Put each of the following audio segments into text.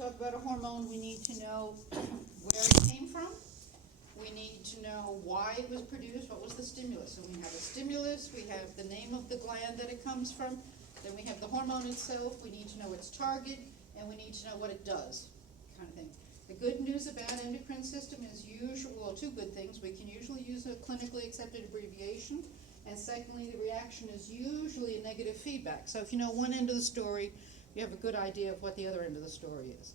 talk about a hormone, we need to know where it came from. We need to know why it was produced, what was the stimulus. So we have a stimulus, we have the name of the gland that it comes from, then we have the hormone itself, we need to know its target, and we need to know what it does, kind of thing. The good news about endocrine system is usual, well, two good things. We can usually use a clinically accepted abbreviation, and secondly, the reaction is usually a negative feedback. So if you know one end of the story, you have a good idea of what the other end of the story is.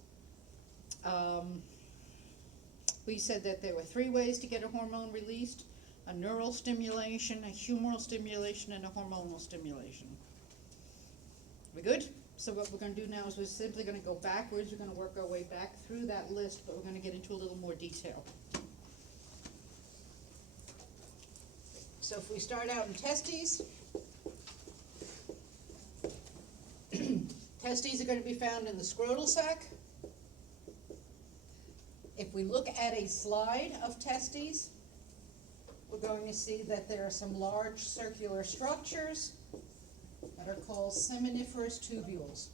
We said that there were 3 ways to get a hormone released: a neural stimulation, a humoral stimulation, and a hormonal stimulation. We good? So what we're going to do now is we're simply going to go backwards. We're going to work our way back through that list, but we're going to get into a little more detail. So if we start out in testes, testes are going to be found in the scrotal sac. If we look at a slide of testes, we're going to see that there are some large circular structures that are called seminiferous tubules.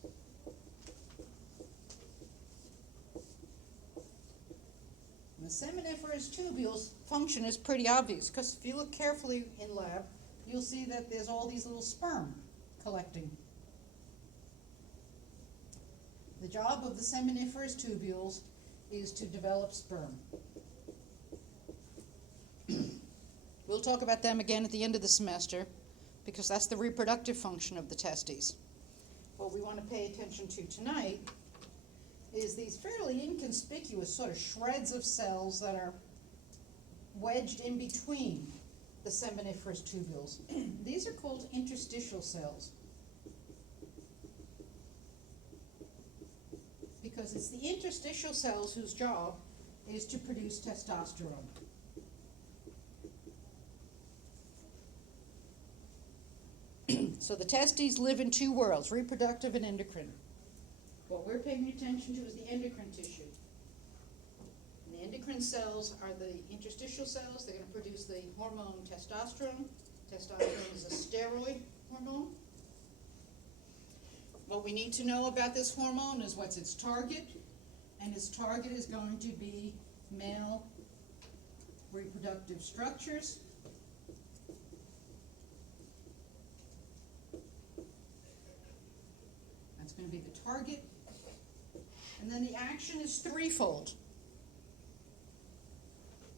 And the seminiferous tubules function is pretty obvious, because if you look carefully in lab, you'll see that there's all these little sperm collecting. The job of the seminiferous tubules is to develop sperm. We'll talk about them again at the end of the semester, because that's the reproductive function of the testes. What we want to pay attention to tonight is these fairly inconspicuous sort of shreds of cells that are wedged in between the seminiferous tubules. These are called interstitial cells, because it's the interstitial cells whose job is to produce testosterone. So the testes live in 2 worlds, reproductive and endocrine. What we're paying attention to is the endocrine tissue. And the endocrine cells are the interstitial cells. They're going to produce the hormone testosterone. Testosterone is a steroid hormone. What we need to know about this hormone is what's its target, and its target is going to be male reproductive structures. That's going to be the target. And then the action is threefold.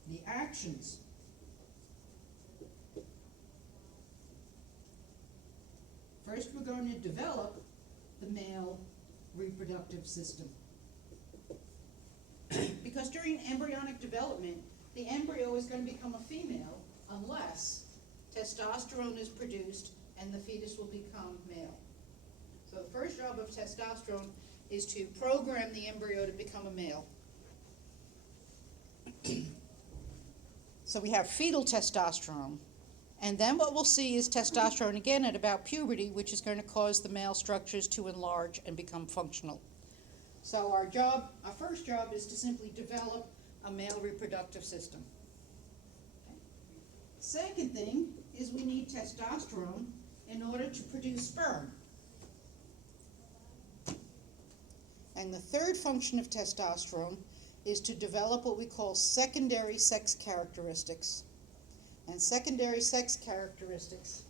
The actions. First, we're going to develop the male reproductive system. Because during embryonic development, the embryo is going to become a female unless testosterone is produced and the fetus will become male. So the first job of testosterone is to program the embryo to become a male. So we have fetal testosterone, and then what we'll see is testosterone again at about puberty, which is going to cause the male structures to enlarge and become functional. So our first job is to simply develop a male reproductive system. Okay. Second thing is we need testosterone in order to produce sperm. And the third function of testosterone is to develop what we call secondary sex characteristics. And secondary sex characteristics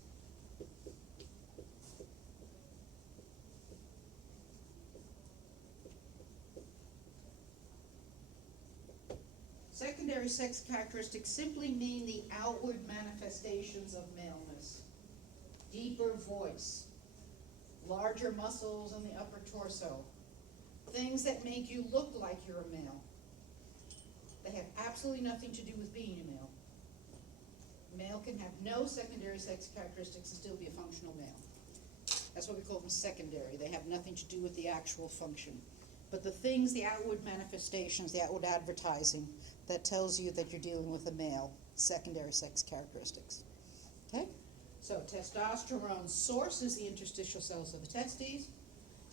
simply mean the outward manifestations of maleness. Deeper voice, larger muscles in the upper torso, things that make you look like you're a male. They have absolutely nothing to do with being a male. A male can have no secondary sex characteristics and still be a functional male. That's what we call them secondary. They have nothing to do with the actual function. But the things, the outward manifestations, the outward advertising, that tells you that you're dealing with a male, secondary sex characteristics. Okay? So testosterone's source is the interstitial cells of the testes.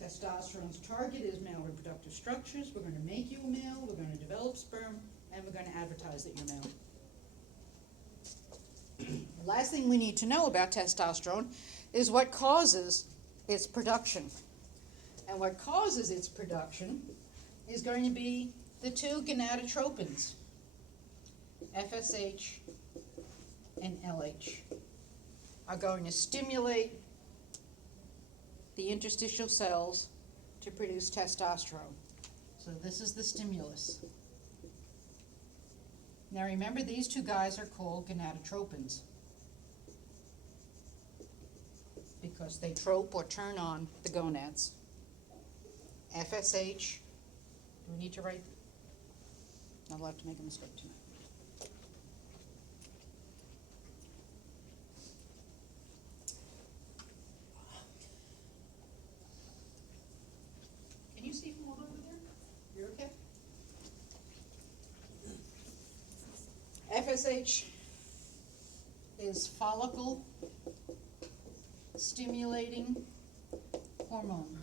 Testosterone's target is male reproductive structures. We're going to make you a male, we're going to develop sperm, and we're going to advertise that you're male. The last thing we need to know about testosterone is what causes its production. And what causes its production is going to be the two gonadotropins, FSH and LH, are going to stimulate the interstitial cells to produce testosterone. So this is the stimulus. Now remember, these two guys are called gonadotropins because they trope or turn on the gonads. FSH, do we need to write? Not allowed to make a mistake tonight. Can you see from all over there? You're okay? FSH is follicle stimulating hormone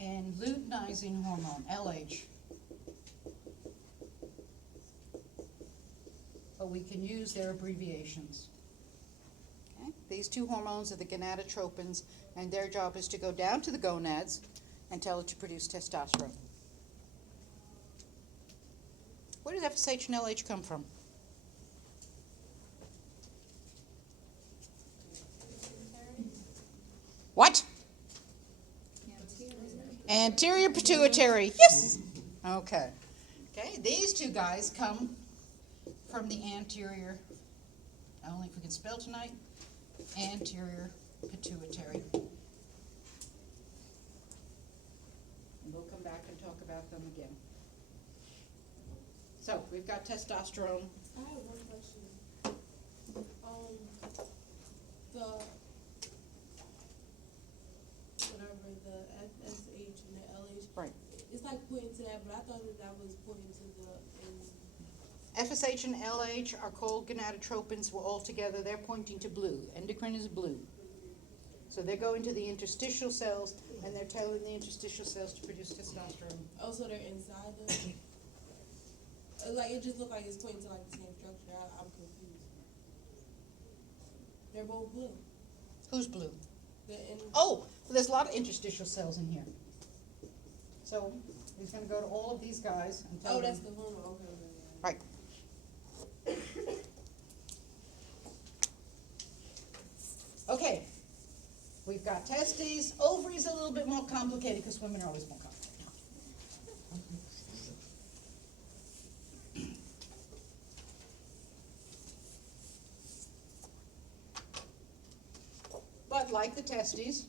and luteinizing hormone, LH. But we can use their abbreviations. Okay? These two hormones are the gonadotropins, and their job is to go down to the gonads and tell it to produce testosterone. Where does FSH and LH come from? What? Anterior pituitary. Yes. Okay. Okay. These two guys come from the anterior. Only if we can spell tonight. Anterior pituitary. And we'll come back and talk about them again. So we've got testosterone. I have one question. The FSH and the LH. Right. It's like pointing to that, but I thought that was pointing to the. FSH and LH are called gonadotropins. We're all together. They're pointing to blue. Endocrine is blue. So they're going to the interstitial cells, and they're telling the interstitial cells to produce testosterone. Oh, so they're inside the. Like it just looked like it's pointing to like the same structure. I'm confused. They're both blue. Who's blue? Oh, well, there's a lot of interstitial cells in here. So he's going to go to all of these guys and tell them. That's the hormone. Okay. Right. Okay. We've got testes. Ovaries a little bit more complicated because women are always more complicated. But like the testes,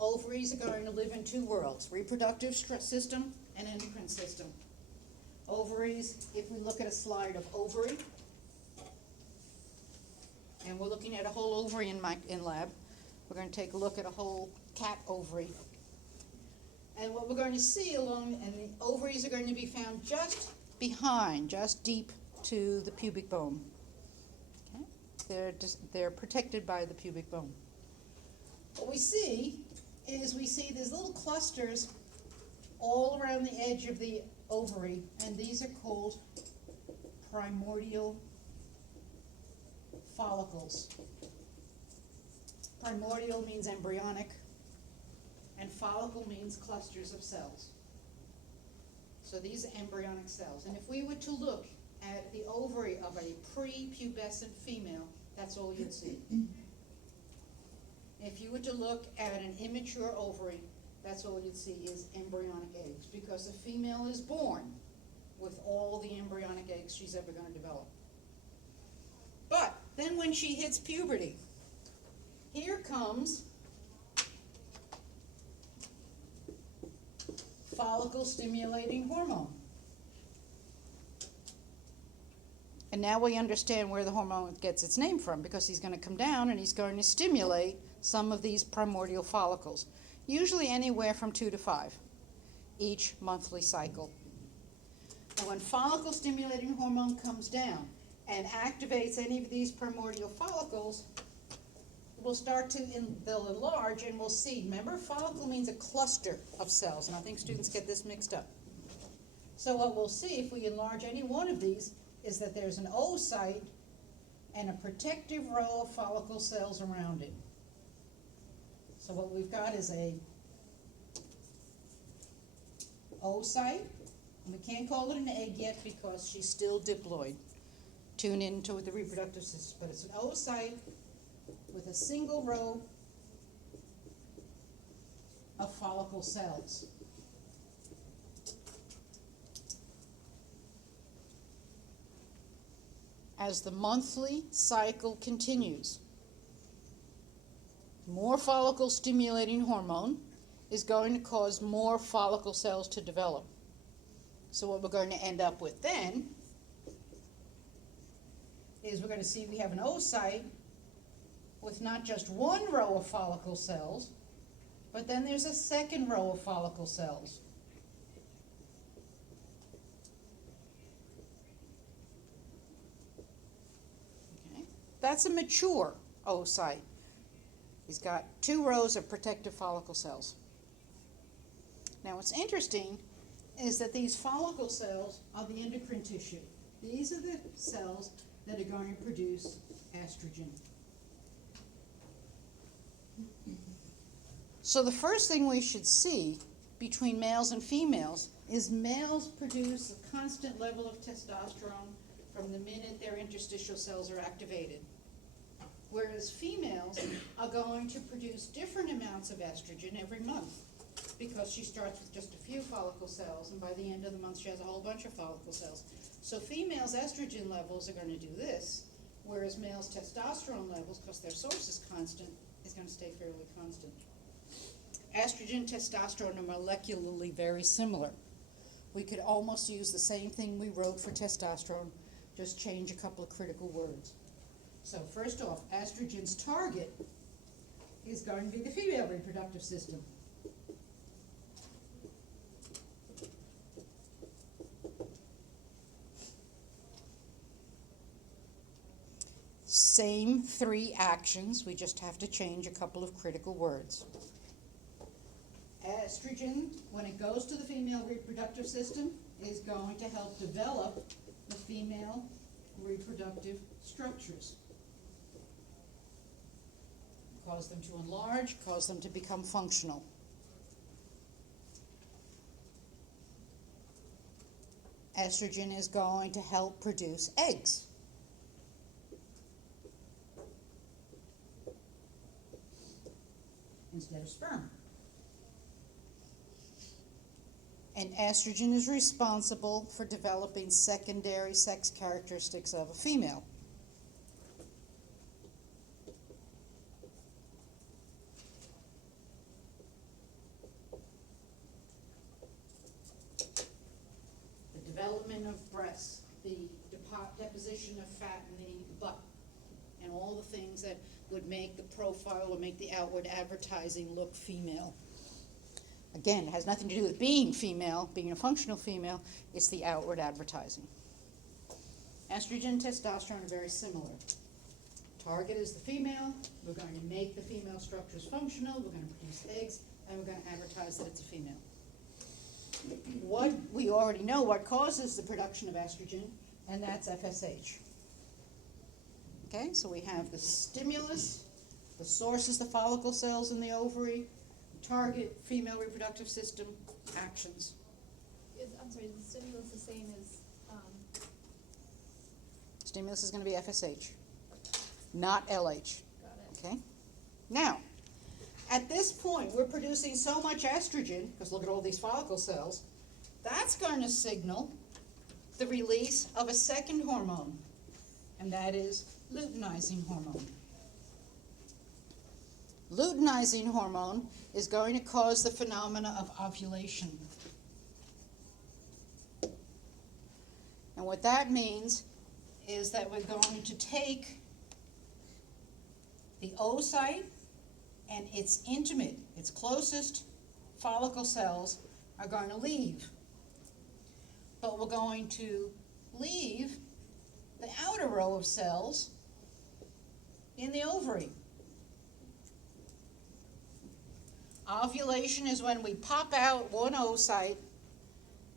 ovaries are going to live in two worlds, reproductive system and endocrine system. Ovaries, if we look at a slide of ovary, and we're looking at a whole ovary in lab, we're going to take a look at a whole cat ovary. And what we're going to see and the ovaries are going to be found just behind, just deep to the pubic bone. They're protected by the pubic bone. What we see is these little clusters all around the edge of the ovary, and these are called primordial follicles. Primordial means embryonic, and follicle means clusters of cells. So these are embryonic cells. And if we were to look at the ovary of a prepubescent female, that's all you'd see. If you were to look at an immature ovary, that's all you'd see is embryonic eggs, because a female is born with all the embryonic eggs she's ever going to develop. But then when she hits puberty, here comes follicle stimulating hormone. And now we understand where the hormone gets its name from, because he's going to come down and he's going to stimulate some of these primordial follicles, usually anywhere from 2 to 5 each monthly cycle. And when follicle stimulating hormone comes down and activates any of these primordial follicles, they'll enlarge, and we'll see. Remember, follicle means a cluster of cells, and I think students get this mixed up. So what we'll see if we enlarge any one of these is that there's an oocyte and a protective row of follicle cells around it. So what we've got is a oocyte, and we can't call it an egg yet because she's still diploid. Tune into the reproductive system, but it's an oocyte with a single row of follicle cells. As the monthly cycle continues, more follicle stimulating hormone is going to cause more follicle cells to develop. So what we're going to end up with then is we're going to see we have an oocyte with not just one row of follicle cells, but then there's a second row of follicle cells. Okay. That's a mature oocyte. He's got 2 rows of protective follicle cells. Now what's interesting is that these follicle cells are the endocrine tissue. These are the cells that are going to produce estrogen. So the first thing we should see between males and females is males produce a constant level of testosterone from the minute their interstitial cells are activated, whereas females are going to produce different amounts of estrogen every month because she starts with just a few follicle cells, and by the end of the month she has a whole bunch of follicle cells. So females' estrogen levels are going to do this, whereas males' testosterone levels, because their source is constant, is going to stay fairly constant. Estrogen and testosterone are molecularly very similar. We could almost use the same thing we wrote for testosterone, just change a couple of critical words. So first off, estrogen's target is going to be the female reproductive system. Same 3 actions, we just have to change a couple of critical words. Estrogen, when it goes to the female reproductive system, is going to help develop the female reproductive structures. Cause them to enlarge, cause them to become functional. Estrogen is going to help produce eggs. Instead of sperm. And estrogen is responsible for developing secondary sex characteristics of a female. The development of breasts, the deposition of fat in the butt, and all the things that would make the profile or make the outward advertising look female. Again, it has nothing to do with being female, being a functional female, it's the outward advertising. Estrogen and testosterone are very similar. Target is the female, we're going to make the female structures functional, we're going to produce eggs, and we're going to advertise that it's a female. What we already know what causes the production of estrogen, and that's FSH. Okay, so we have the stimulus, the source is the follicle cells in the ovary, target, female reproductive system, actions. I'm sorry, is the stimulus the same as, Stimulus is going to be FSH, not LH. got it. Okay? Now, at this point, we're producing so much estrogen, because look at all these follicle cells, that's going to signal the release of a second hormone, and that is luteinizing hormone. Luteinizing hormone is going to cause the phenomena of ovulation. And what that means is that we're going to take the oocyte and its intimate, its closest follicle cells are going to leave. But we're going to leave the outer row of cells in the ovary. Ovulation is when we pop out one oocyte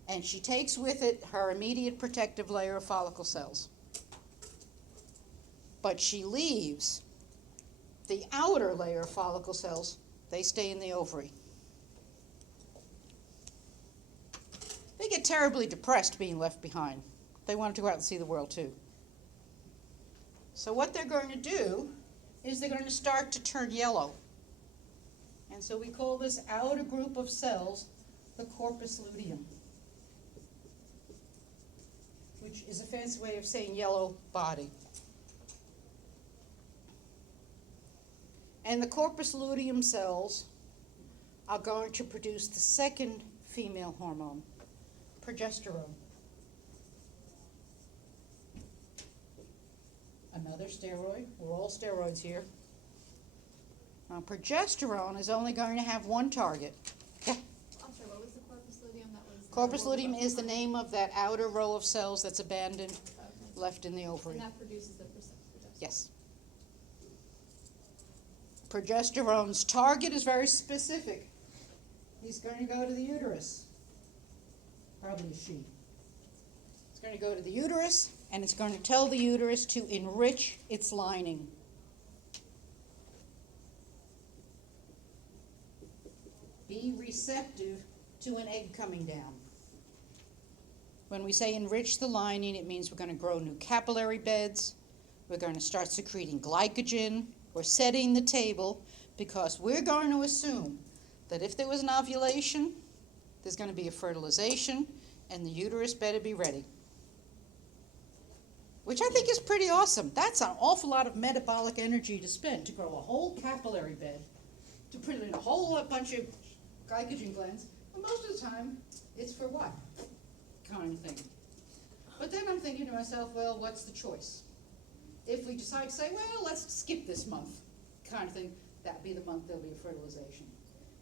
and she takes with it her immediate protective layer of follicle cells. But she leaves the outer layer of follicle cells, they stay in the ovary. they get terribly depressed being left behind. They want to go out and see the world too. So what they're going to do is they're going to start to turn yellow. And so we call this outer group of cells the corpus luteum, which is a fancy way of saying yellow body. And the corpus luteum cells are going to produce the second female hormone, progesterone. Another steroid. We're all steroids here. Now, progesterone is only going to have one target. Yeah. I'm sorry, what was the corpus luteum? That was. Corpus luteum is the name of that outer row of cells that's abandoned, Okay. left in the ovary. And that produces the progesterone. Yes. Progesterone's target is very specific. He's going to go to the uterus. Probably a she. It's going to go to the uterus, and it's going to tell the uterus to enrich its lining. Be receptive to an egg coming down. When we say enrich the lining, it means we're going to grow new capillary beds. We're going to start secreting glycogen. We're setting the table because we're going to assume that if there was an ovulation, there's going to be a fertilization, and the uterus better be ready. Which I think is pretty awesome. That's an awful lot of metabolic energy to spend to grow a whole capillary bed, to put in a whole bunch of glycogen glands, and most of the time, it's for what? Kind of thing. But then I'm thinking to myself, well, what's the choice? If we decide to say, well, let's skip this month, kind of thing, that'd be the month there'll be a fertilization.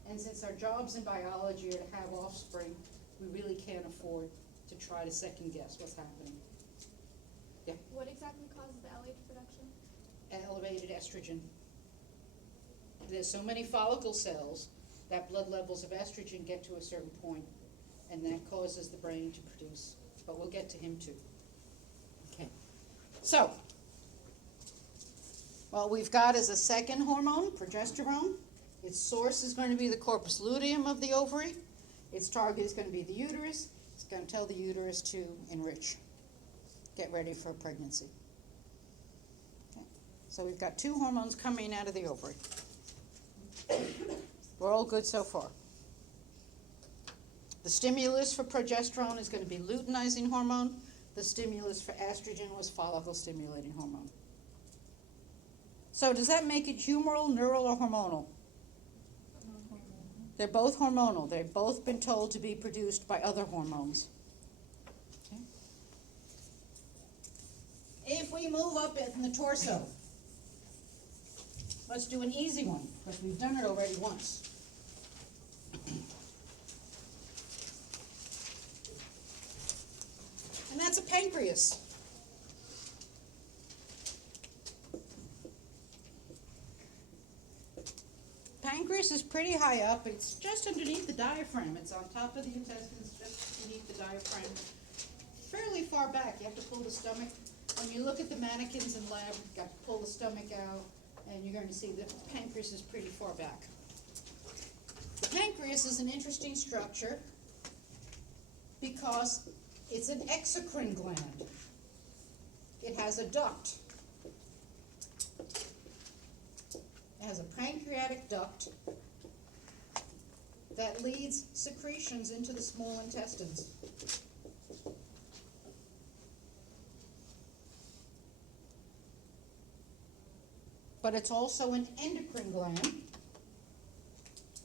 And since our jobs in biology are to have offspring, we really can't afford to try to second guess what's happening. Yeah. What exactly causes the LH production? Elevated estrogen. There's so many follicle cells that blood levels of estrogen get to a certain point, and that causes the brain to produce. But we'll get to him too. Okay. So, what we've got is a second hormone, progesterone. Its source is going to be the corpus luteum of the ovary. Its target is going to be the uterus. It's going to tell the uterus to enrich. Get ready for pregnancy. Okay. So we've got two hormones coming out of the ovary. We're all good so far. The stimulus for progesterone is going to be luteinizing hormone. The stimulus for estrogen was follicle-stimulating hormone. So does that make it humoral, neural, or hormonal? They're both hormonal. They've both been told to be produced by other hormones. Okay. If we move up in the torso, let's do an easy one, because we've done it already once. And that's a pancreas. Pancreas is pretty high up. It's just underneath the diaphragm. It's on top of the intestines, just beneath the diaphragm. Fairly far back. You have to pull the stomach. When you look at the mannequins in lab, you've got to pull the stomach out, and you're going to see that the pancreas is pretty far back. The pancreas is an interesting structure because it's an exocrine gland. It has a duct. It has a pancreatic duct that leads secretions into the small intestines. But it's also an endocrine gland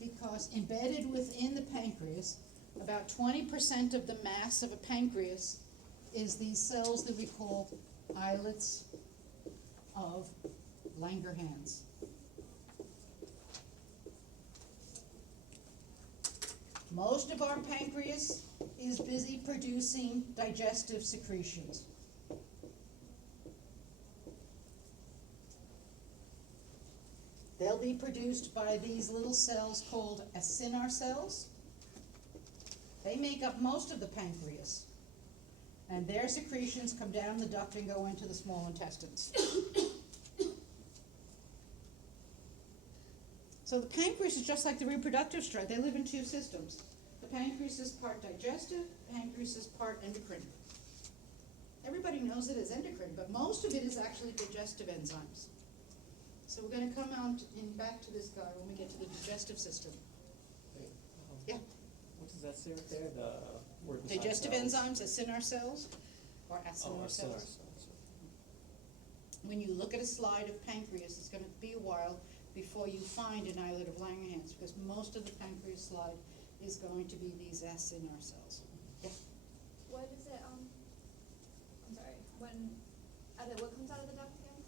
because embedded within the pancreas, about 20% of the mass of a pancreas is these cells that we call islets of Langerhans. Most of our pancreas is busy producing digestive secretions. They'll be produced by these little cells called acinar cells. They make up most of the pancreas. And their secretions come down the duct and go into the small intestines. So the pancreas is just like the reproductive tract. They live in two systems. The pancreas is part digestive, pancreas is part endocrine. Everybody knows it as endocrine, but most of it is actually digestive enzymes. So we're gonna come out in back to this guy when we get to the digestive system. Yeah. What does that say right there? The word beside Digestive cells? enzymes that's in our cells, or as in Oh, our it's in our cells. cells. When you look at a slide of pancreas, it's gonna be a while before you find an islet of Langerhans, because most of the pancreas slide is going to be these S in our cells. Yeah. What is it, I'm sorry, what comes out of the duct again?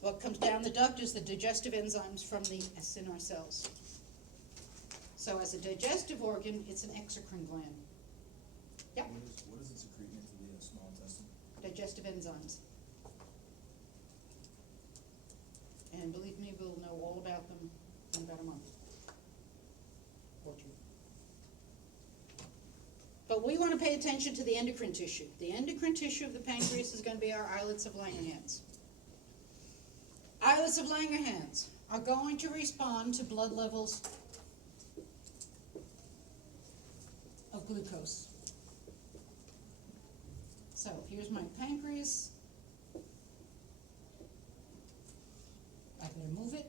What comes down the duct is the digestive enzymes from the S in our cells. So as a digestive organ, it's an exocrine gland. Yep, What is it secreting into the small intestine? digestive enzymes. And believe me, we'll know all about them in about a month or two. But we want to pay attention to the endocrine tissue. The endocrine tissue of the pancreas is going to be our islets of Langerhans. Islets of Langerhans are going to respond to blood levels of glucose. So here's my pancreas. I better move it.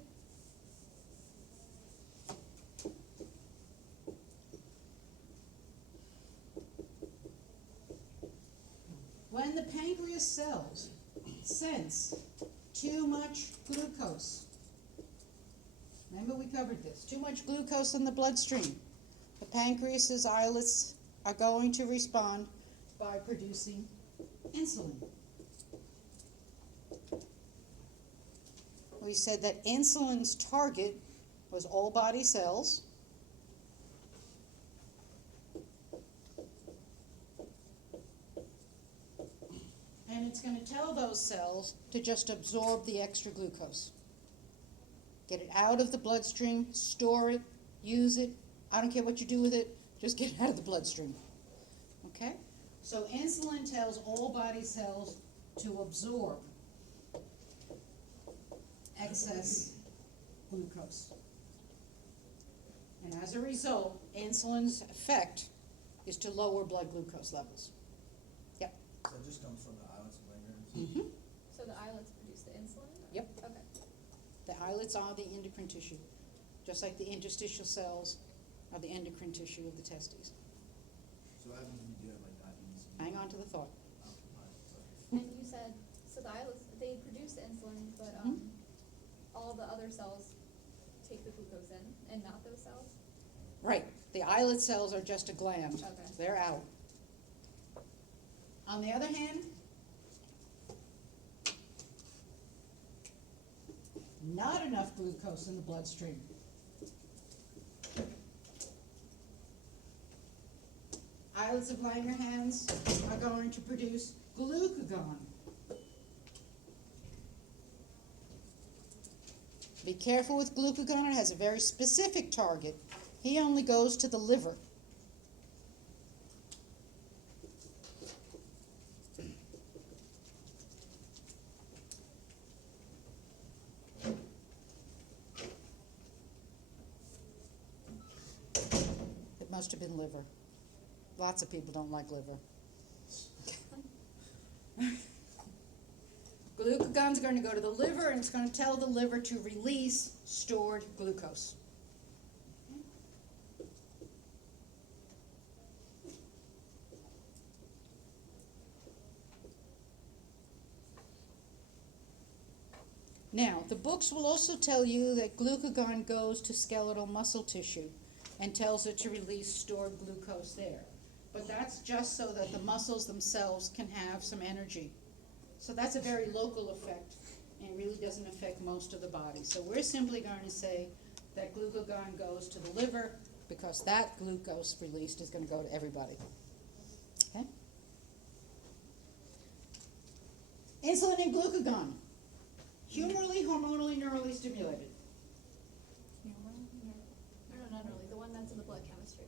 When the pancreas cells sense too much glucose, remember we covered this, too much glucose in the bloodstream, the pancreas's islets are going to respond by producing insulin. We said that insulin's target was all body cells. And it's going to tell those cells to just absorb the extra glucose. Get it out of the bloodstream, store it, use it. I don't care what you do with it, just get it out of the bloodstream. Okay? So insulin tells all body cells to absorb excess glucose. And as a result, insulin's effect is to lower blood glucose levels. Yep. So that just comes from the islets of Langerhans? Mm-hmm. So the islets produce the insulin? or- Yep. Okay. The islets are the endocrine tissue, just like the interstitial cells are the endocrine tissue of the testes. So what happens when you do have like diabetes? Hang on to the thought. Oh, alright, sorry. And you said, so the islets, they produce the insulin, but, all the other cells take the glucose in, and not those cells? Right, the islet cells are just a gland. Okay. They're out. On the other hand, not enough glucose in the bloodstream. Islets of Langerhans are going to produce glucagon. Be careful with glucagon, it has a very specific target. He only goes to the liver. It must have been liver. Lots of people don't like liver. Glucagon's going to go to the liver, and it's going to tell the liver to release stored glucose. Now, the books will also tell you that glucagon goes to skeletal muscle tissue and tells it to release stored glucose there. But that's just so that the muscles themselves can have some energy. So that's a very local effect and really doesn't affect most of the body. So we're simply going to say that glucagon goes to the liver because that glucose released is going to go to everybody. Okay? Insulin and glucagon. Humorally, hormonally, neurally stimulated. No, not really, the one that's in the blood chemistry.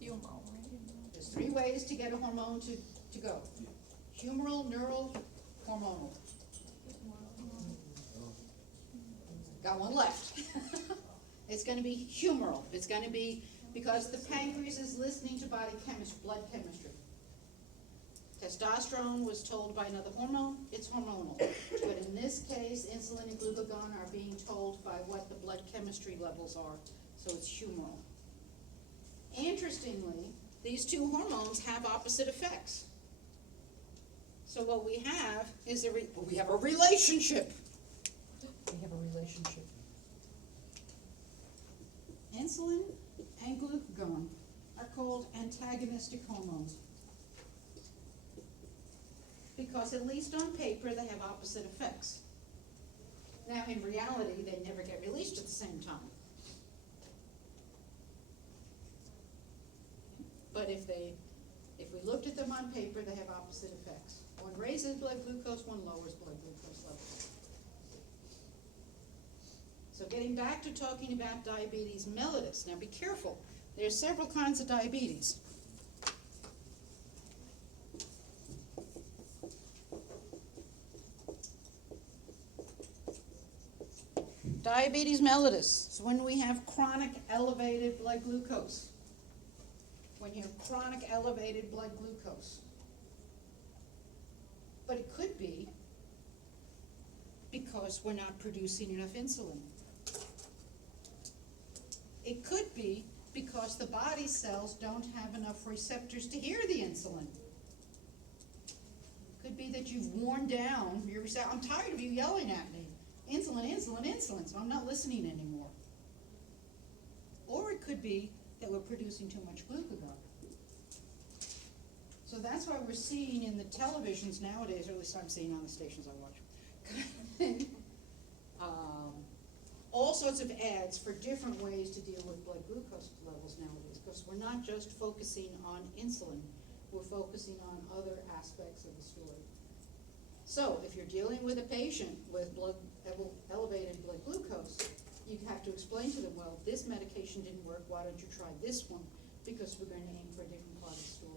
Humoral, right? There's 3 ways to get a hormone to go. Humoral, neural, hormonal. Got one left. It's going to be humoral. It's going to be Because the pancreas is listening to body chemistry, blood chemistry. Testosterone was told by another hormone, it's hormonal. But in this case, insulin and glucagon are being told by what the blood chemistry levels are, so it's humoral. Interestingly, these two hormones have opposite effects. So what we have is we have a relationship. We have a relationship. Insulin and glucagon are called antagonistic hormones because, at least on paper, they have opposite effects. Now, in reality, they never get released at the same time. But if we looked at them on paper, they have opposite effects. One raises blood glucose, one lowers blood glucose levels. So getting back to talking about diabetes mellitus. Now be careful. There's several kinds of diabetes. Diabetes mellitus is when we have chronic elevated blood glucose. When you have chronic elevated blood glucose. But it could be because we're not producing enough insulin. It could be because the body cells don't have enough receptors to hear the insulin. It could be that you've worn down your receptor. I'm tired of you yelling at me. Insulin, insulin, insulin, so I'm not listening anymore. Or it could be that we're producing too much glucagon. So that's why we're seeing in the televisions nowadays, or at least I'm seeing on the stations I watch, all sorts of ads for different ways to deal with blood glucose levels nowadays, because we're not just focusing on insulin, we're focusing on other aspects of the story. So if you're dealing with a patient with elevated blood glucose, you have to explain to them, well, this medication didn't work, why don't you try this one? Because we're going to aim for a different part of the story.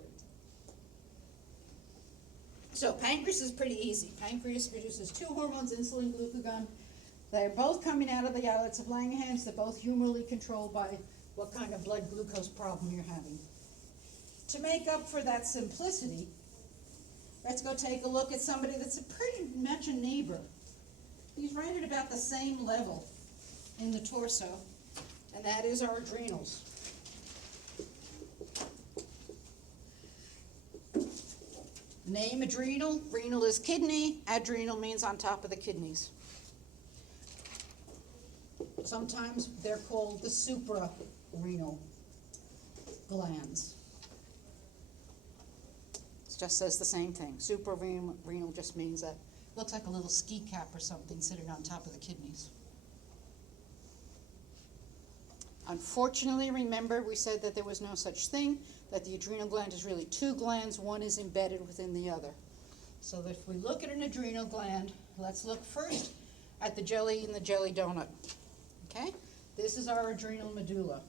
So pancreas is pretty easy. Pancreas produces two hormones, insulin, glucagon. They're both coming out of the islets of Langerhans. They're both humorally controlled by what kind of blood glucose problem you're having. To make up for that simplicity, let's go take a look at somebody that's pretty much a neighbor. He's right at about the same level in the torso, and that is our adrenals. Name adrenal. Renal is kidney. Adrenal means on top of the kidneys. Sometimes they're called the suprarenal glands. It just says the same thing. Suprarenal just means that looks like a little ski cap or something sitting on top of the kidneys. Unfortunately, remember, we said that there was no such thing, that the adrenal gland is really two glands, one is embedded within the other. So that if we look at an adrenal gland, let's look first at the jelly in the jelly donut. Okay? This is our adrenal medulla.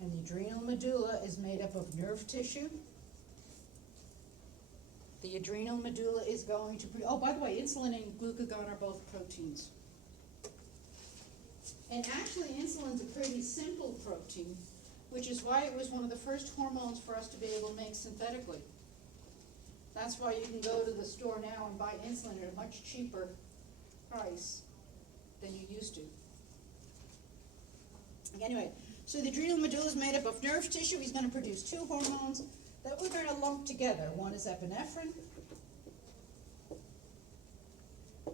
And the adrenal medulla is made up of nerve tissue. The adrenal medulla is going to oh, by the way, insulin and glucagon are both proteins. And actually, insulin's a pretty simple protein, which is why it was one of the first hormones for us to be able to make synthetically. That's why you can go to the store now and buy insulin at a much cheaper price than you used to. Anyway, so the adrenal medulla is made up of nerve tissue. He's going to produce two hormones that we're going to lump together. One is epinephrine.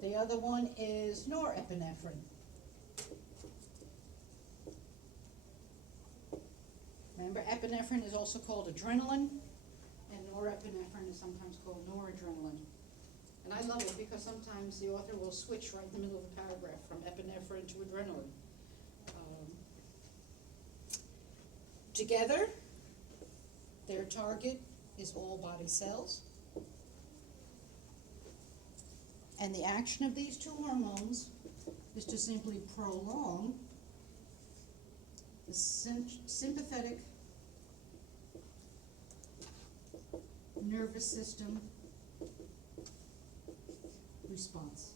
The other one is norepinephrine. Remember, epinephrine is also called adrenaline, and norepinephrine is sometimes called noradrenaline. And I love it because sometimes the author will switch right in the middle of a paragraph from epinephrine to adrenaline. Together, their target is all body cells. And the action of these two hormones is to simply prolong the sympathetic nervous system response.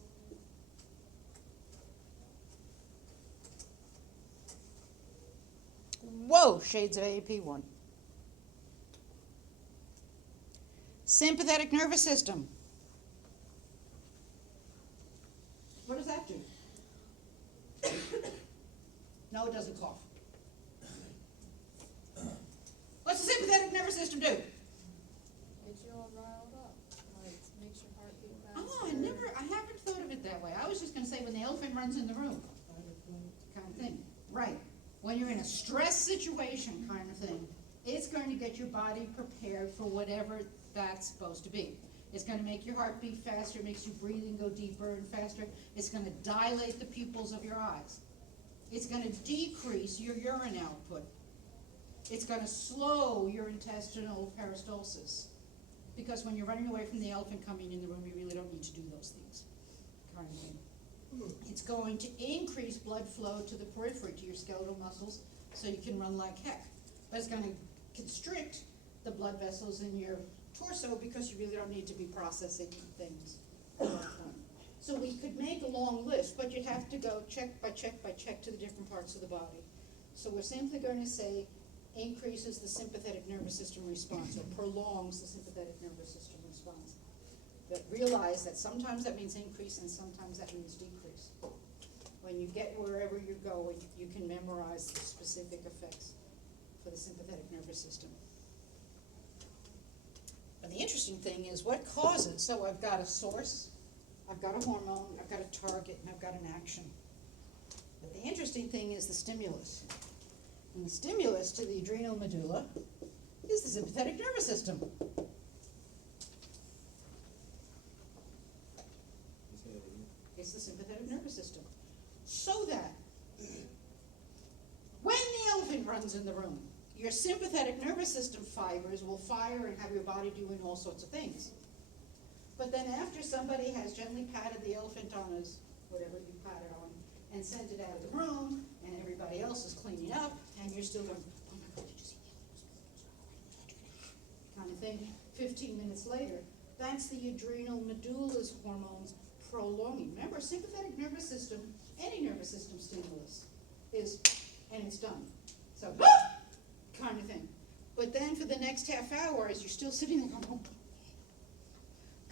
Whoa, shades of AP1. Sympathetic nervous system. What does that do? No, it doesn't cough. What's the sympathetic nervous system do? Get you all riled up, like, makes your heart beat faster. I haven't thought of it that way. I was just gonna say when the elephant runs in the room, kind of thing. Right. When you're in a stress situation kind of thing, it's going to get your body prepared for whatever that's supposed to be. It's gonna make your heart beat faster, it makes your breathing go deeper and faster. It's gonna dilate the pupils of your eyes. It's gonna decrease your urine output. It's gonna slow your intestinal peristalsis. Because when you're running away from the elephant coming in the room, you really don't need to do those things, kind of thing. It's going to increase blood flow to the periphery, to your skeletal muscles, so you can run like heck. But it's gonna constrict the blood vessels in your torso because you really don't need to be processing things. So we could make a long list, but you'd have to go check by check by check to the different parts of the body. So we're simply going to say increases the sympathetic nervous system response or prolongs the sympathetic nervous system response. But realize that sometimes that means increase and sometimes that means decrease. When you get wherever you're going, you can memorize the specific effects for the sympathetic nervous system. But the interesting thing is what causes, so I've got a source, I've got a hormone, I've got a target, and I've got an action. But the interesting thing is the stimulus. And the stimulus to the adrenal medulla is the sympathetic nervous system. It's the sympathetic nervous system. So that when the elephant runs in the room, your sympathetic nervous system fibers will fire and have your body doing all sorts of things. But then after somebody has gently patted the elephant on his, whatever you patted on, and sent it out of the room, and everybody else is cleaning up, and you're still going, oh my God, did you see that? Kind of thing. 15 minutes later, that's the adrenal medulla's hormones prolonging. Remember, sympathetic nervous system, any nervous system stimulus is, and it's done. So, kind of thing. But then for the next half hour, as you're still sitting there going,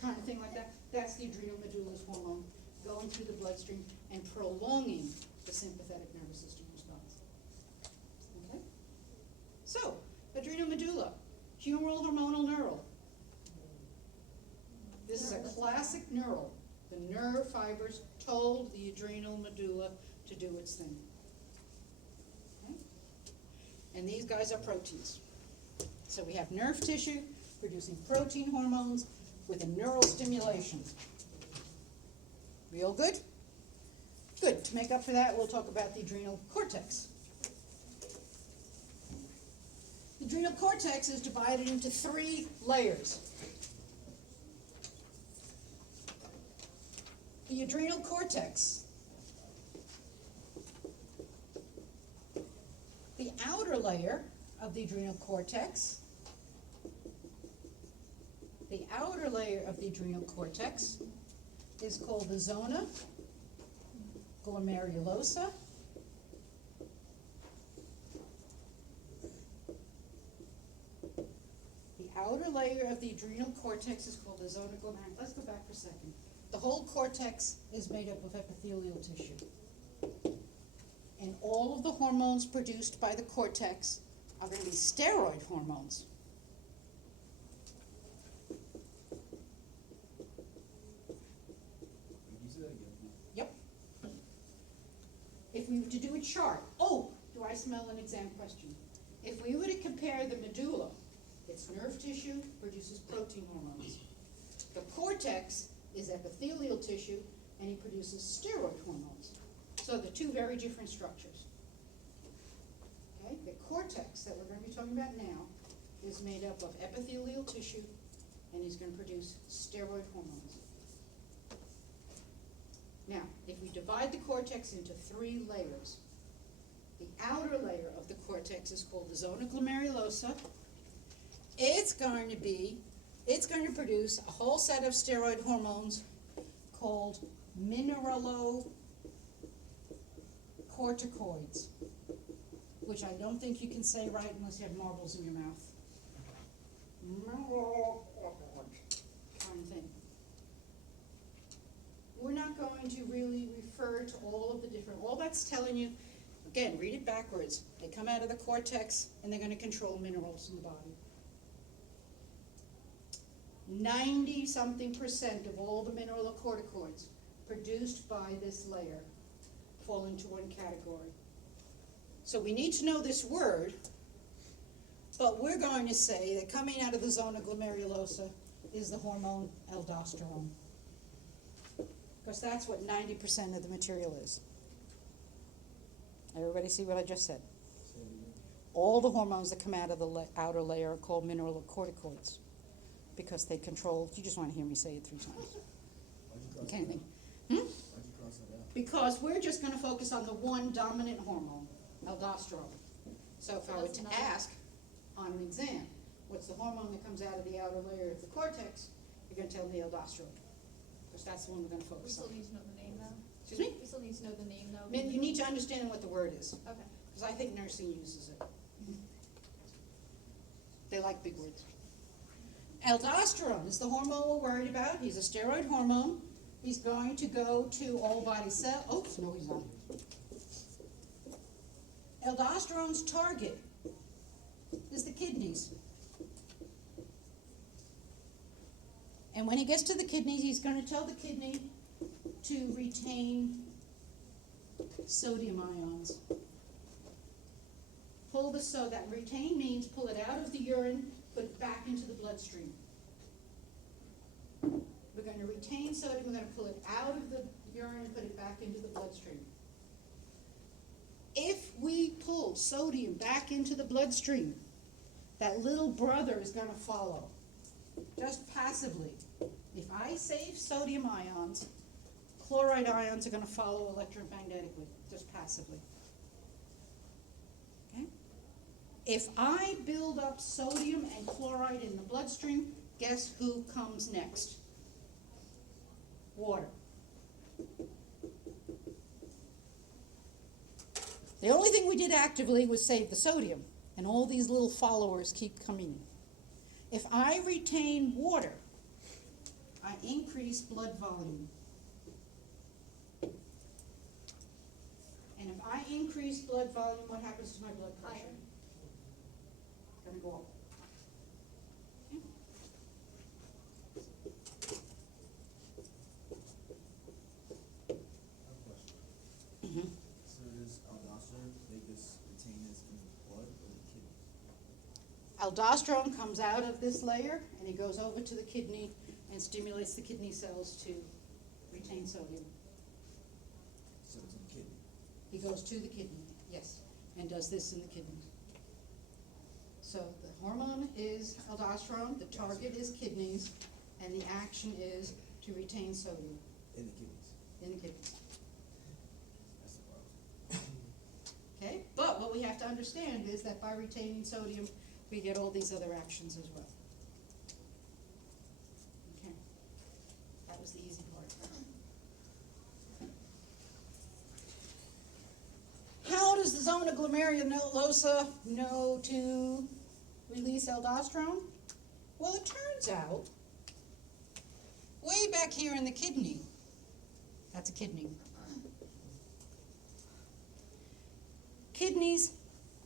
kind of thing like that, that's the adrenal medulla's hormone going through the bloodstream and prolonging the sympathetic nervous system response. Okay? So, adrenal medulla, humoral hormonal neural. This is a classic neural. The nerve fibers told the adrenal medulla to do its thing. Okay? And these guys are proteins. So we have nerve tissue producing protein hormones with a neural stimulation. Real good? Good. To make up for that, we'll talk about the adrenal cortex. The adrenal cortex is divided into 3 layers. The adrenal cortex, the outer layer of the adrenal cortex, is called the zona glomerulosa. The outer layer of the adrenal cortex is called the zona glomerulosa. Let's go back for a second. The whole cortex is made up of epithelial tissue. And all of the hormones produced by the cortex are going to be steroid hormones. Can you say that again, please? Yep. If we were to do a chart, do I smell an exam question? If we were to compare the medulla, its nerve tissue produces protein hormones. The cortex is epithelial tissue, and it produces steroid hormones. So they're 2 very different structures. Okay, the cortex that we're going to be talking about now is made up of epithelial tissue, and is going to produce steroid hormones. Now, if we divide the cortex into 3 layers, the outer layer of the cortex is called the zona glomerulosa. It's going to produce a whole set of steroid hormones called mineralocorticoids, which I don't think you can say right unless you have marbles in your mouth. Kind of thing. We're not going to really refer to all of the different, all that's telling you, again, read it backwards. They come out of the cortex and they're gonna control minerals in the body. 90-something% of all the mineralocorticoids produced by this layer fall into one category. So we need to know this word, but we're going to say that coming out of the zona glomerulosa is the hormone aldosterone. Because that's what 90% of the material is. Everybody see what I just said? All the hormones that come out of the outer layer are called mineralocorticoids because they control, you just want to hear me say it 3 times. Why'd you cross Okay, that out? Hmm? Why'd you cross that out? Because we're just going to focus on the one dominant hormone, aldosterone. So if I were That's to another- ask on an exam, what's the hormone that comes out of the outer layer of the cortex, you're going to tell me aldosterone. Because that's the one we're going to We focus still on. need to know the name though. Excuse me? We still need to know the name though. I mean, you need to understand what the word is, Okay. because I think nursing uses it. They like big words. Aldosterone is the hormone we're worried about. He's a steroid hormone. He's going to go to all body cells. Oh, no, he's not. Aldosterone's target is the kidneys. And when he gets to the kidneys, he's going to tell the kidney to retain sodium ions. Pull the that retain means pull it out of the urine, put it back into the bloodstream. We're going to retain sodium, we're going to pull it out of the urine, put it back into the bloodstream. If we pull sodium back into the bloodstream, that little brother is going to follow, just passively. If I save sodium ions, chloride ions are going to follow electromagnetically, just passively. Okay? If I build up sodium and chloride in the bloodstream, guess who comes next? Water. The only thing we did actively was save the sodium, and all these little followers keep coming. If I retain water, I increase blood volume. And if I increase blood volume, what happens to my blood pressure? Iron. It's gonna go up. Okay. I have a question. Mhm. So does aldosterone make this retain this in the blood or the kidney? Aldosterone comes out of this layer and it goes over to the kidney and stimulates the kidney cells to retain sodium. So it's in the kidney. He goes to the kidney, yes, and does this in the kidney. So the hormone is aldosterone, the target is kidneys, and the action is to retain sodium In the kidneys. in the kidneys. That's the problem. Okay? But what we have to understand is that by retaining sodium, we get all these other actions as well. Okay. That was the easy part. How does the zona glomerulosa know to release aldosterone? Well, it turns out, way back here in the kidney, that's a kidney. Kidneys,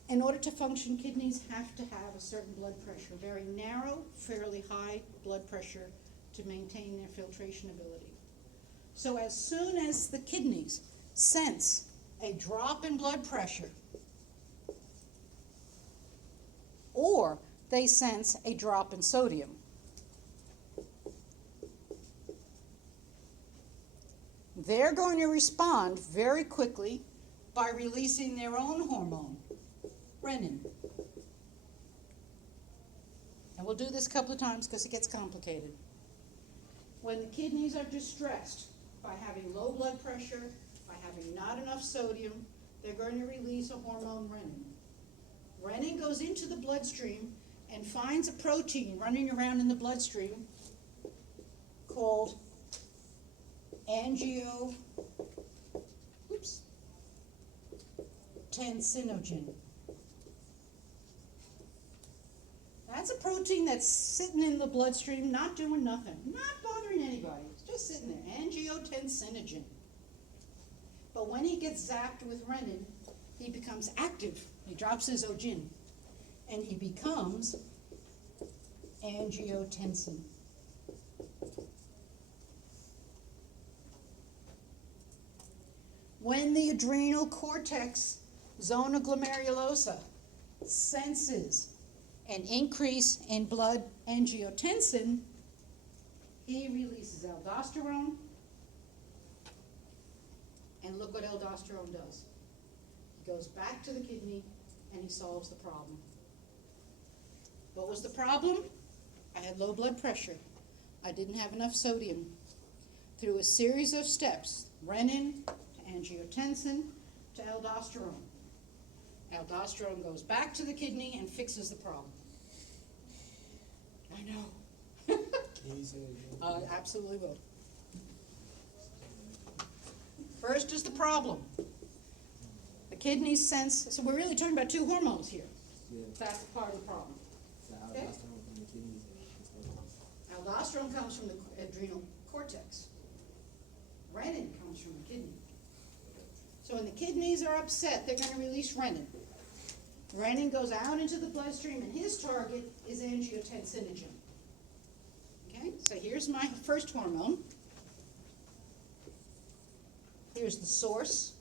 in order to function, kidneys have to have a certain blood pressure, very narrow, fairly high blood pressure to maintain their filtration ability. So as soon as the kidneys sense a drop in blood pressure, or they sense a drop in sodium, they're going to respond very quickly by releasing their own hormone, renin. And we'll do this a couple of times because it gets complicated. When the kidneys are distressed by having low blood pressure, by having not enough sodium, they're going to release a hormone, renin. Renin goes into the bloodstream and finds a protein running around in the bloodstream called angiotensinogen. That's a protein that's sitting in the bloodstream, not doing nothing, not bothering anybody. It's just sitting there, angiotensinogen. But when he gets zapped with renin, he becomes active. He drops his ogin, and he becomes angiotensin. When the adrenal cortex, zona glomerulosa, senses an increase in blood angiotensin, he releases aldosterone. And look what aldosterone does. He goes back to the kidney and he solves the problem. What was the problem? I had low blood pressure. I didn't have enough sodium. Through a series of steps, renin to angiotensin to aldosterone. Aldosterone goes back to the kidney and fixes the problem. I know. Can you say it again? I absolutely will. First is the problem. The kidneys sense, so we're really talking about two hormones here. Yeah. That's part of the problem. The Okay. aldosterone from the kidneys and Aldosterone comes from the adrenal cortex. Renin comes from the kidney. So when the kidneys are upset, they're going to release renin. Renin goes out into the bloodstream, and his target is angiotensinogen. Okay, so here's my first hormone. Here's the source.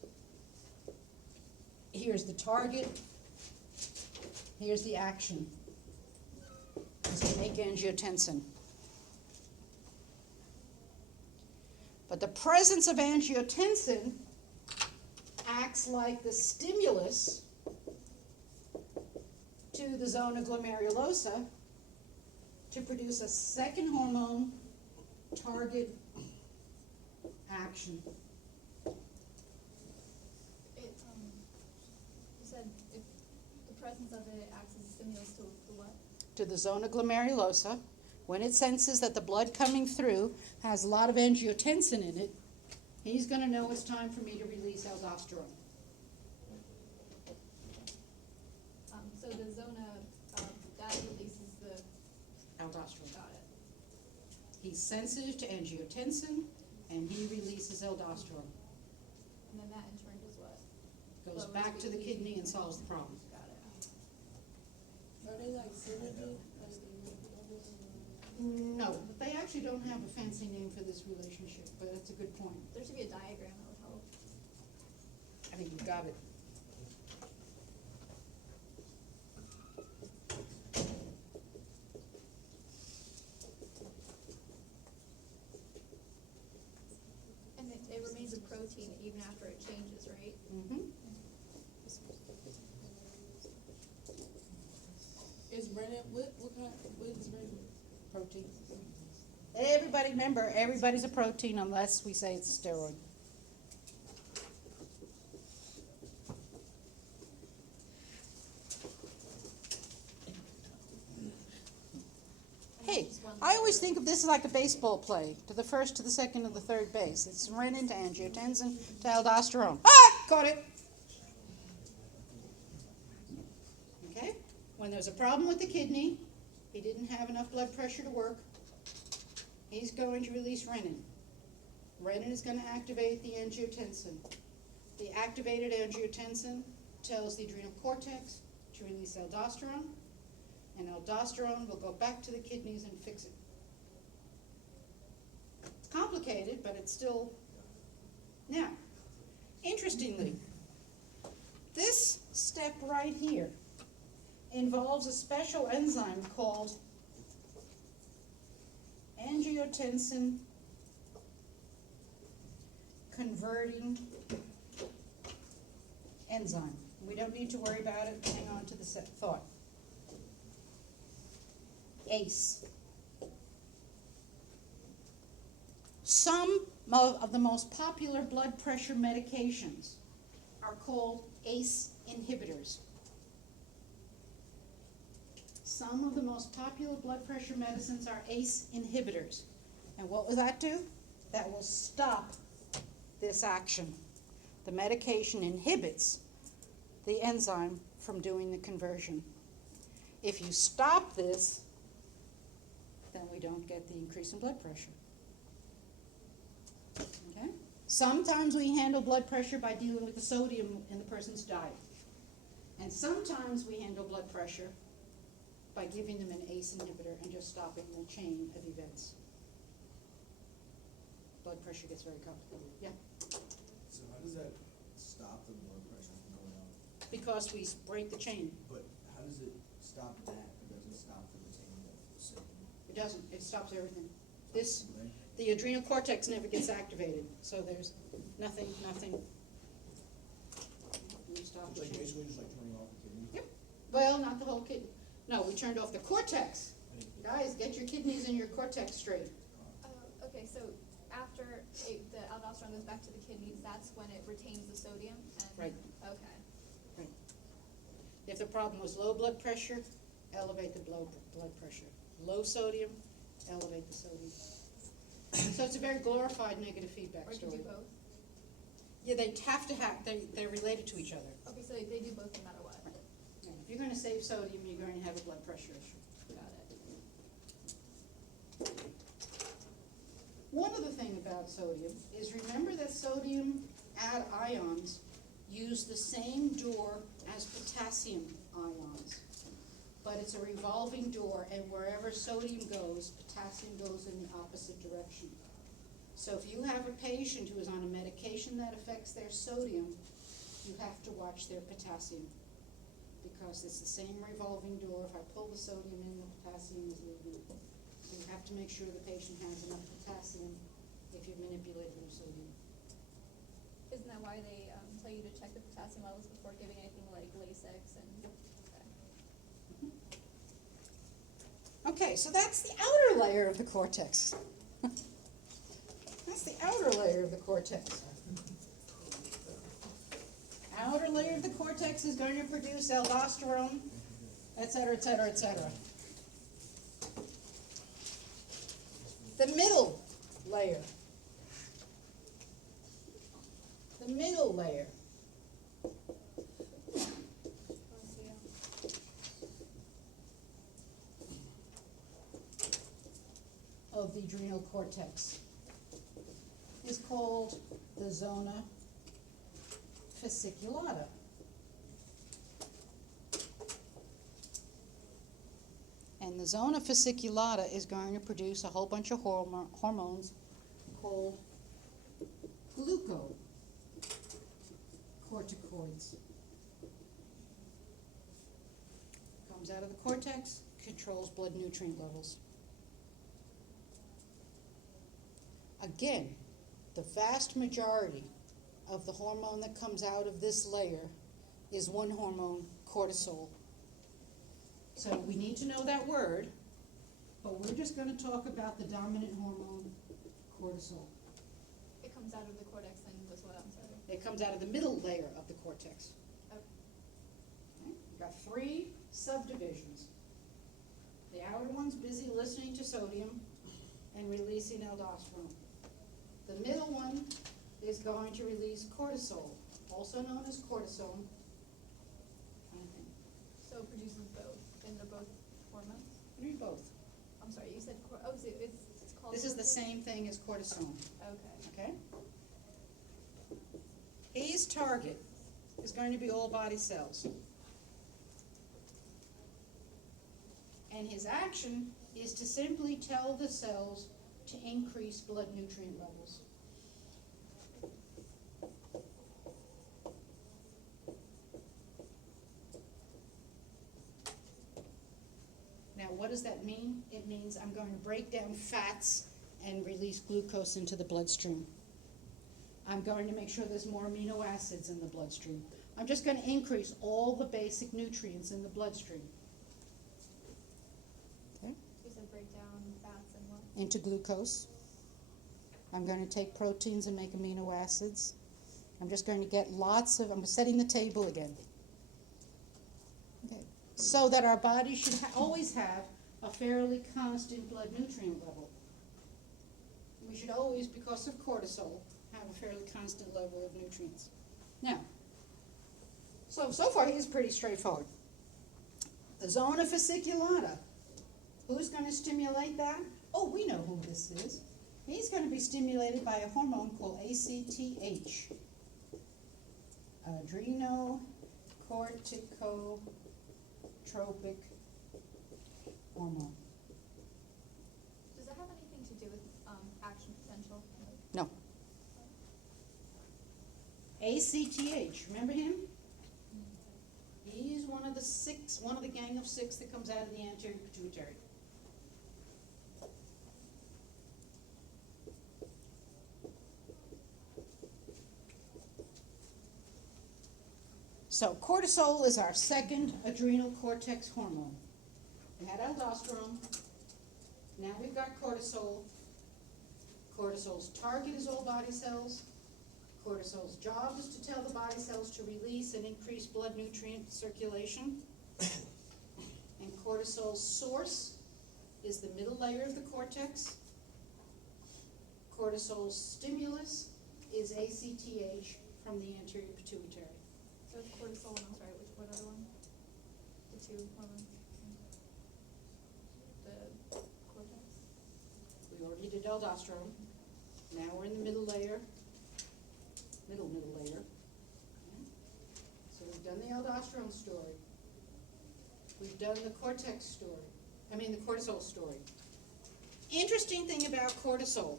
Here's the target. Here's the action. Is to make angiotensin. But the presence of angiotensin acts like the stimulus to the zona glomerulosa to produce a second hormone, target action. It, you said if the presence of it acts as a stimulus to what? To the zona glomerulosa. When it senses that the blood coming through has a lot of angiotensin in it, he's going to know it's time for me to release aldosterone. So the zona, that releases the, Aldosterone. got it. He's sensitive to angiotensin, and he releases aldosterone. And then that in turn does what? Goes back to the kidney and solves the problem. Got it. Are they like synergy? No, they actually don't have a fancy name for this relationship, but that's a good point. There should be a diagram that would help. I think you got it. And it remains a protein even after it changes, right? Mm-hmm. Is renin, what is renin? Protein. Everybody, remember, everybody's a protein unless we say it's a steroid. Hey, I always think of this as like a baseball play, to the first, to the second, to the third base. It's renin to angiotensin to aldosterone. Ah, caught it. Okay, when there's a problem with the kidney, he didn't have enough blood pressure to work, he's going to release renin. Renin is going to activate the angiotensin. The activated angiotensin tells the adrenal cortex to release aldosterone, and aldosterone will go back to the kidneys and fix it. It's complicated, but it's still... Now, interestingly, this step right here involves a special enzyme called angiotensin converting enzyme. We don't need to worry about it. Hang on to the thought. ACE. Some of the most popular blood pressure medications are called ACE inhibitors. Some of the most popular blood pressure medicines are ACE inhibitors. And what will that do? That will stop this action. The medication inhibits the enzyme from doing the conversion. If you stop this, then we don't get the increase in blood pressure. Okay? Sometimes we handle blood pressure by dealing with the sodium in the person's diet. And sometimes we handle blood pressure by giving them an ACE inhibitor and just stopping the chain of events. Blood pressure gets very complicated. Yeah, So how does that stop the blood pressure from going up? because we break the chain. But how does it stop that? It doesn't stop the retaining of the sodium. It doesn't, it stops everything. This, Right? the adrenal cortex never gets activated, so there's nothing. We stop It's the like chain. basically just like turning off the kidney. Yep. Well, not the whole kidney. No, we turned off the cortex. Guys, get your kidneys and your cortex straight. Okay, so after the aldosterone goes back to the kidneys, that's when it retains the sodium and? Right. Okay. If the problem was low blood pressure, elevate the blood pressure. Low sodium, elevate the sodium. So it's a very glorified negative feedback Or you can story. do both? Yeah, they have to have, they're related to each other. Okay, so they do both no matter what. Yeah, if you're gonna save sodium, you're going to have a blood pressure issue. Got it. One other thing about sodium is remember that sodium ions use the same door as potassium ions. But it's a revolving door, and wherever sodium goes, potassium goes in the opposite direction. So if you have a patient who is on a medication that affects their sodium, you have to watch their potassium. Because it's the same revolving door. If I pull the sodium in, the potassium is leaving. So you have to make sure the patient has enough potassium if you're manipulating the sodium. Isn't that why they tell you to check the potassium levels before giving anything like Lasix and? Okay, so that's the outer layer of the cortex. That's the outer layer of the cortex. Outer layer of the cortex is going to produce aldosterone, et cetera, et cetera, et cetera. The middle layer. The middle layer of the adrenal cortex is called the zona fasciculata. And the zona fasciculata is going to produce a whole bunch of hormones called glucocorticoids. Comes out of the cortex, controls blood nutrient levels. Again, the vast majority of the hormone that comes out of this layer is one hormone, cortisol. So we need to know that word, but we're just going to talk about the dominant hormone, cortisol. It comes out of the cortex and was what, I'm sorry? It comes out of the middle layer of the cortex. Okay. Okay? We've got three subdivisions. The outer one's busy listening to sodium and releasing aldosterone. The middle one is going to release cortisol, also known as cortisone. So it produces both, and they're both hormones? Read both. I'm sorry, you said, so it's called? This is the cortisol? same thing as cortisone, Okay. okay? His target is going to be all body cells. And his action is to simply tell the cells to increase blood nutrient levels. Now, what does that mean? It means I'm going to break down fats and release glucose into the bloodstream. I'm going to make sure there's more amino acids in the bloodstream. I'm just going to increase all the basic nutrients in the bloodstream. Okay? You said break down fats and what? Into glucose. I'm going to take proteins and make amino acids. I'm just going to get I'm setting the table again. Okay. So that our body should always have a fairly constant blood nutrient level. We should always, because of cortisol, have a fairly constant level of nutrients. Now, so far he's pretty straightforward. the zona fasciculata. Who's gonna stimulate that? Oh, we know who this is. He's gonna be stimulated by a hormone called ACTH. Adrenocorticotropic hormone. Does that have anything to do with, action potential? No. ACTH, remember him? He's one of the gang of six that comes out of the anterior pituitary. So cortisol is our second adrenal cortex hormone. We had aldosterone, now we've got cortisol. Cortisol's target is all body cells. Cortisol's job is to tell the body cells to release and increase blood nutrient circulation. And cortisol's source is the middle layer of the cortex. Cortisol's stimulus is ACTH from the anterior pituitary. So it's cortisol, and I'm sorry, what other one? The two hormones? The cortex? We already did aldosterone. Now we're in the middle layer. Middle layer. Okay. So we've done the aldosterone story. We've done the cortex story. The cortisol story. Interesting thing about cortisol.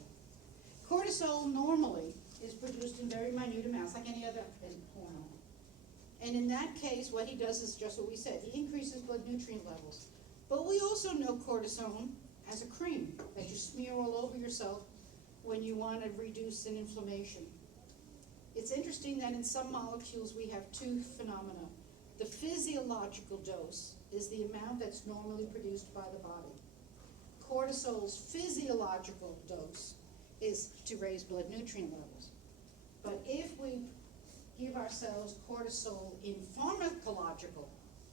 Cortisol normally is produced in very minute amounts, like any other hormone. And in that case, what he does is just what we said. He increases blood nutrient levels. But we also know cortisone as a cream that you smear all over yourself when you want to reduce an inflammation. It's interesting that in some molecules we have two phenomena. The physiological dose is the amount that's normally produced by the body. Cortisol's physiological dose is to raise blood nutrient levels. But if we give ourselves cortisol in pharmacological,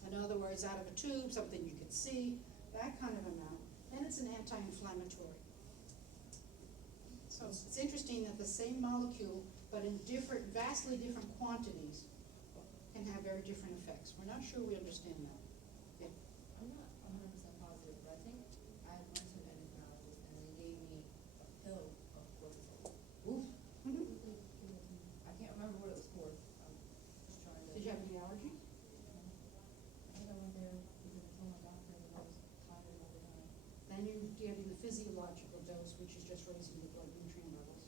in other words, out of a tube, something you can see, that kind of amount, then it's an anti-inflammatory. So it's interesting that the same molecule, but in vastly different quantities, can have very different effects. We're not sure we understand that. Yeah. I'm not 100% positive, but I think I went to an endocrinologist and they gave me a pill of cortisol. Oof. Mhm. I can't remember what it was for. I'm just trying to. Did you have any allergy? I think I went there because I told my doctor that I was tired all the time. Then you're getting the physiological dose, which is just raising the blood nutrient levels.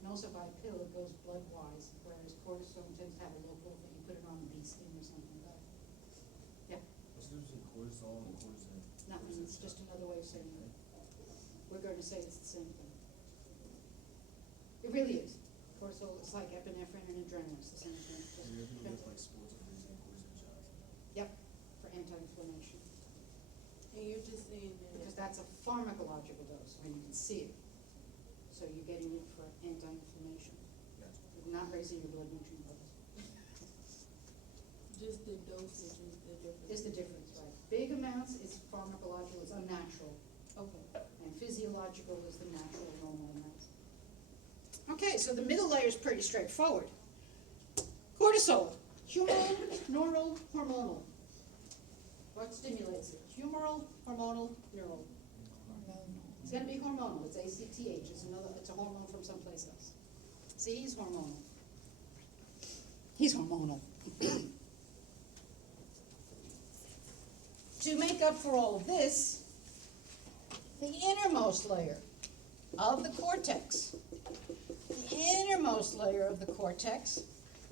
And also by pill, it goes blood-wise, whereas cortisone tends to have a local, that you put it on the bee skin or something like that. Yeah, What's the difference between cortisol and cortisone? nothing, it's just another way of saying it. We're going to say it's the same thing. It really is. Cortisol is like epinephrine and adrenaline, it's the same thing. So you ever look like sports are using cortisone shots? Yep, for anti-inflammation. And you're just saying Because that, that's a pharmacological dose, where you can see it. So you're getting it for anti-inflammation, Gotcha. not raising your blood nutrient levels. just the dosage is the difference. Is the difference, right? Big amounts is pharmacological, it's unnatural, Okay. and physiological is the natural normal amounts. Okay, so the middle layer is pretty straightforward. Cortisol, humoral, neural, hormonal. What stimulates it? Humoral, hormonal, neural. It's gonna be hormonal, it's ACTH, it's a hormone from someplace else. See, he's hormonal. He's hormonal. To make up for all of this, the innermost layer of the cortex,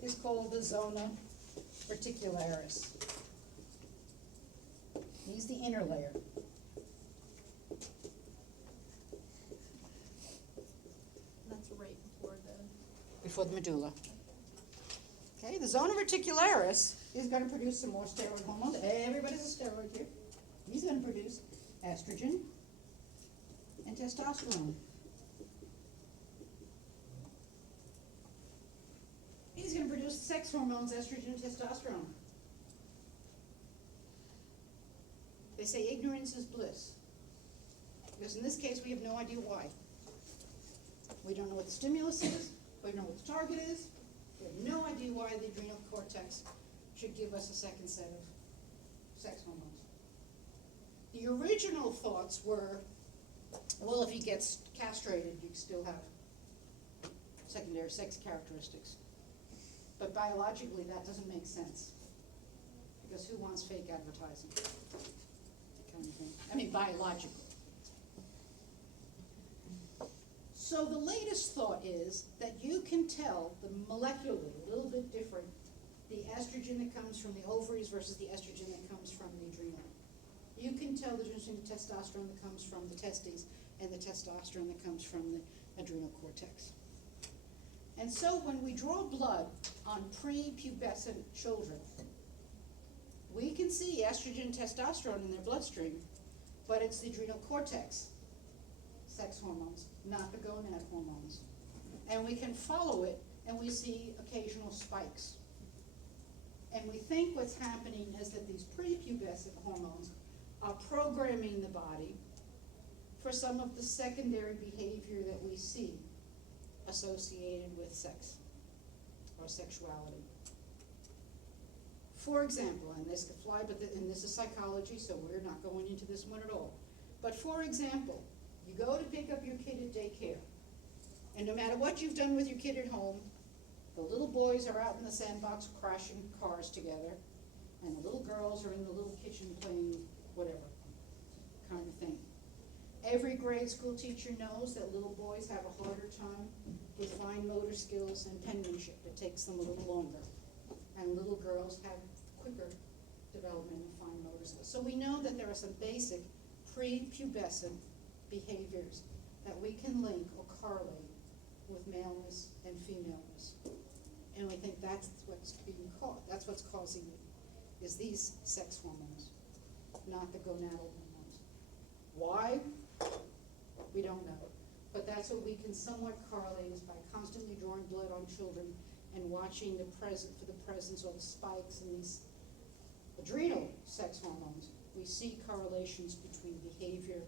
is called the zona reticularis. He's the inner layer. That's right Before the medulla. Okay, the zona reticularis is going to produce some more steroid hormones. Everybody's a steroid here. He's going to produce estrogen and testosterone. He's going to produce sex hormones, estrogen and testosterone. They say ignorance is bliss. Because in this case, we have no idea why. We don't know what the stimulus is. We don't know what the target is. We have no idea why the adrenal cortex should give us a second set of sex hormones. The original thoughts were, well, if he gets castrated, you still have secondary sex characteristics. But biologically, that doesn't make sense. Because who wants fake advertising? Kind of thing. I mean, biologically. So the latest thought is that you can tell the molecularly, a little bit different, the estrogen that comes from the ovaries versus the estrogen that comes from the adrenal. You can tell the difference between the testosterone that comes from the testes and the testosterone that comes from the adrenal cortex. And so when we draw blood on prepubescent children, we can see estrogen and testosterone in their bloodstream, but it's the adrenal cortex sex hormones, not the gonad hormones. And we can follow it, and we see occasional spikes. And we think what's happening is that these prepubescent hormones are programming the body for some of the secondary behavior that we see associated with sex or sexuality. For example, and this could fly, and this is psychology, so we're not going into this one at all. But for example, you go to pick up your kid at daycare, and no matter what you've done with your kid at home, the little boys are out in the sandbox crashing cars together, and the little girls are in the little kitchen playing whatever kind of thing. Every grade school teacher knows that little boys have a harder time with fine motor skills and penmanship. It takes them a little longer. And little girls have quicker development of fine motor skills. So we know that there are some basic prepubescent behaviors that we can link or correlate with maleness and femaleness. And we think that's what's being caused, that's what's causing it, is these sex hormones, not the gonadal hormones. Why? We don't know. But that's what we can somewhat correlate is by constantly drawing blood on children and watching for the presence of spikes in these adrenal sex hormones. We see correlations between behavior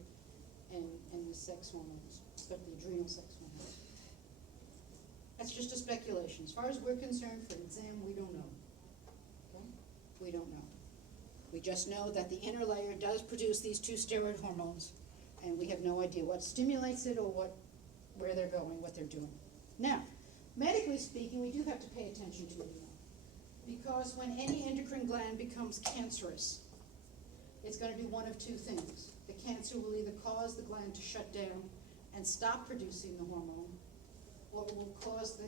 and the sex hormones, but the adrenal sex hormones. That's just a speculation. As far as we're concerned, for an exam, we don't know. Okay? We don't know. We just know that the inner layer does produce these two steroid hormones, and we have no idea what stimulates it or where they're going, what they're doing. Now, medically speaking, we do have to pay attention to it now, because when any endocrine gland becomes cancerous, it's going to do one of two things. The cancer will either cause the gland to shut down and stop producing the hormone, or it will cause the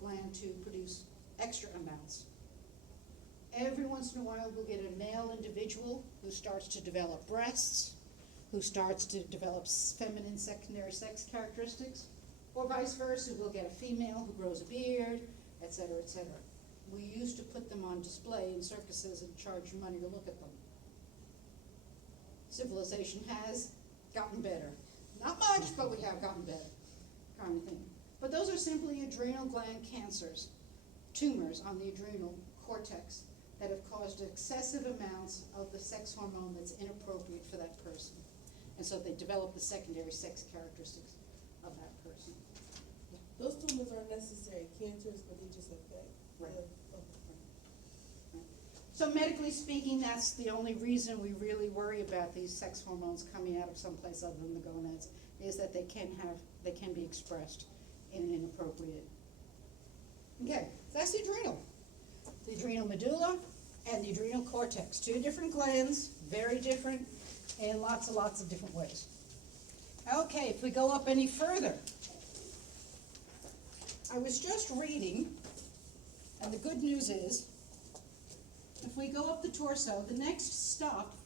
gland to produce extra amounts. Every once in a while, we'll get a male individual who starts to develop breasts, who starts to develop feminine secondary sex characteristics, or vice versa, we'll get a female who grows a beard, et cetera, et cetera. We used to put them on display in circuses and charge money to look at them. Civilization has gotten better. Not much, but we have gotten better, kind of thing. But those are simply adrenal gland cancers, tumors on the adrenal cortex that have caused excessive amounts of the sex hormone that's inappropriate for that person. And so they develop the secondary sex characteristics of that person. Those tumors aren't necessarily cancers, but they just affect. Right. Okay. So medically speaking, that's the only reason we really worry about these sex hormones coming out of someplace other than the gonads, is that they can be expressed in an inappropriate. Okay, so that's the adrenal. The adrenal medulla and the adrenal cortex. Two different glands, very different, in lots and lots of different ways. Okay, if we go up any further, I was just reading, and the good news is, if we go up the torso, the next stop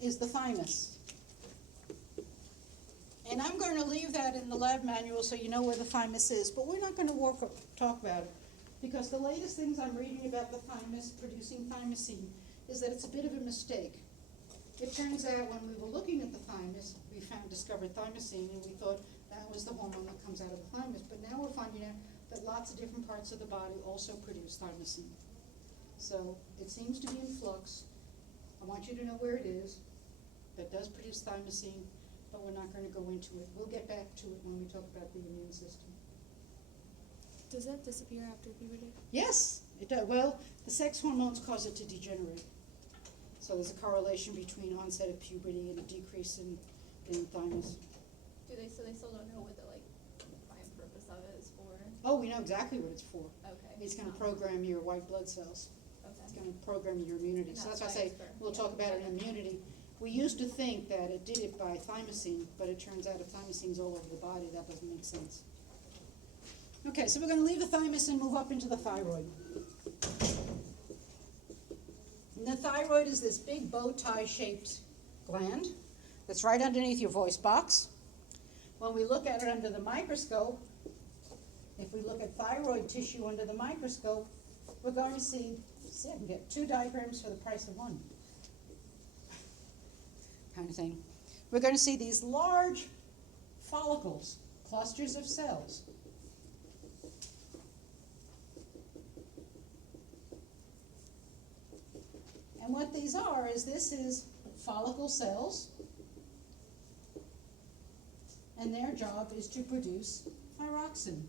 is the thymus. And I'm going to leave that in the lab manual so you know where the thymus is, but we're not going to talk about it, because the latest things I'm reading about the thymus producing thymosin is that it's a bit of a mistake. It turns out when we were looking at the thymus, we discovered thymosin, and we thought that was the hormone that comes out of the thymus, but now we're finding out that lots of different parts of the body also produce thymosin. So it seems to be in flux. I want you to know where it is. That does produce thymosin, but we're not going to go into it. We'll get back to it when we talk about the immune system. Does that disappear after puberty? Yes, it does. Well, the sex hormones cause it to degenerate. So there's a correlation between onset of puberty and a decrease in thymus. So they still don't know what the like prime purpose of it is for? Oh, we know exactly what it's for. Okay. It's gonna program your white blood cells. It's Okay. gonna program your immunity. And So that's that's why I why say, it's for- we'll talk about it in immunity. We used to think that it did it by thymosin, but it turns out if thymosin's all over the body, that doesn't make sense. Okay, so we're gonna leave the thymus and move up into the thyroid. And the thyroid is this big bow tie shaped gland that's right underneath your voice box. When we look at it under the microscope, if we look at thyroid tissue under the microscope, we're going to see I can get 2 diagrams for the price of 1. Kind of thing. We're going to see these large follicles, clusters of cells. And what these are is this is follicle cells, and their job is to produce thyroxine.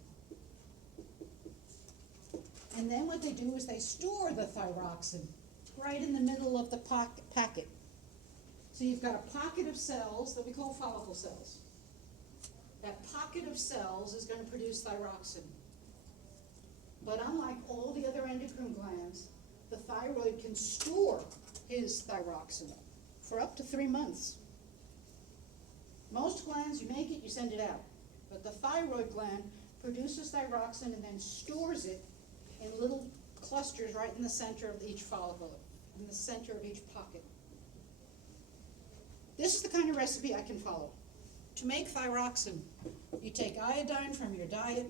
And then what they do is they store the thyroxine right in the middle of the packet. So you've got a pocket of cells that we call follicle cells. That pocket of cells is going to produce thyroxine. But unlike all the other endocrine glands, the thyroid can store his thyroxine for up to 3 months. Most glands, you make it, you send it out. But the thyroid gland produces thyroxine and then stores it in little clusters right in the center of each follicle, in the center of each pocket. This is the kind of recipe I can follow. To make thyroxine, you take iodine from your diet,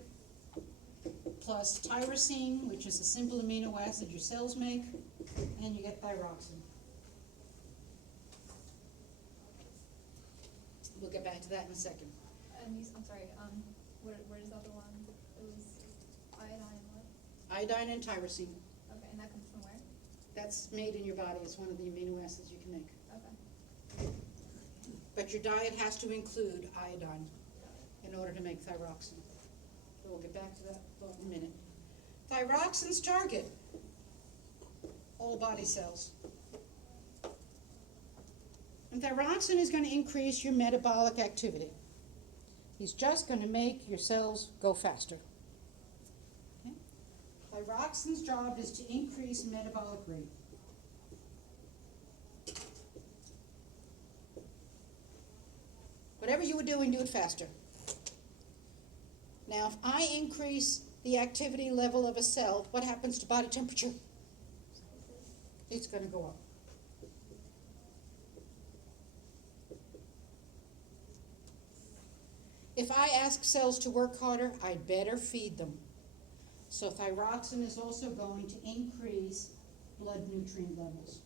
plus tyrosine, which is a simple amino acid your cells make, and you get thyroxine. We'll get back to that in a second. And I'm sorry, where's the other one? It was iodine and what? Iodine and tyrosine. Okay, and that comes from where? That's made in your body. It's one of the amino acids you can make. Okay. But your diet has to include iodine in order to make thyroxine. So we'll get back to that thought in a minute. Thyroxine's target, all body cells. And thyroxine is going to increase your metabolic activity. He's just going to make your cells go faster. Okay? Thyroxine's job is to increase metabolic rate. Whatever you were doing, do it faster. Now, if I increase the activity level of a cell, what happens to body temperature? It's going to go up. If I ask cells to work harder, I'd better feed them. So thyroxine is also going to increase blood nutrient levels.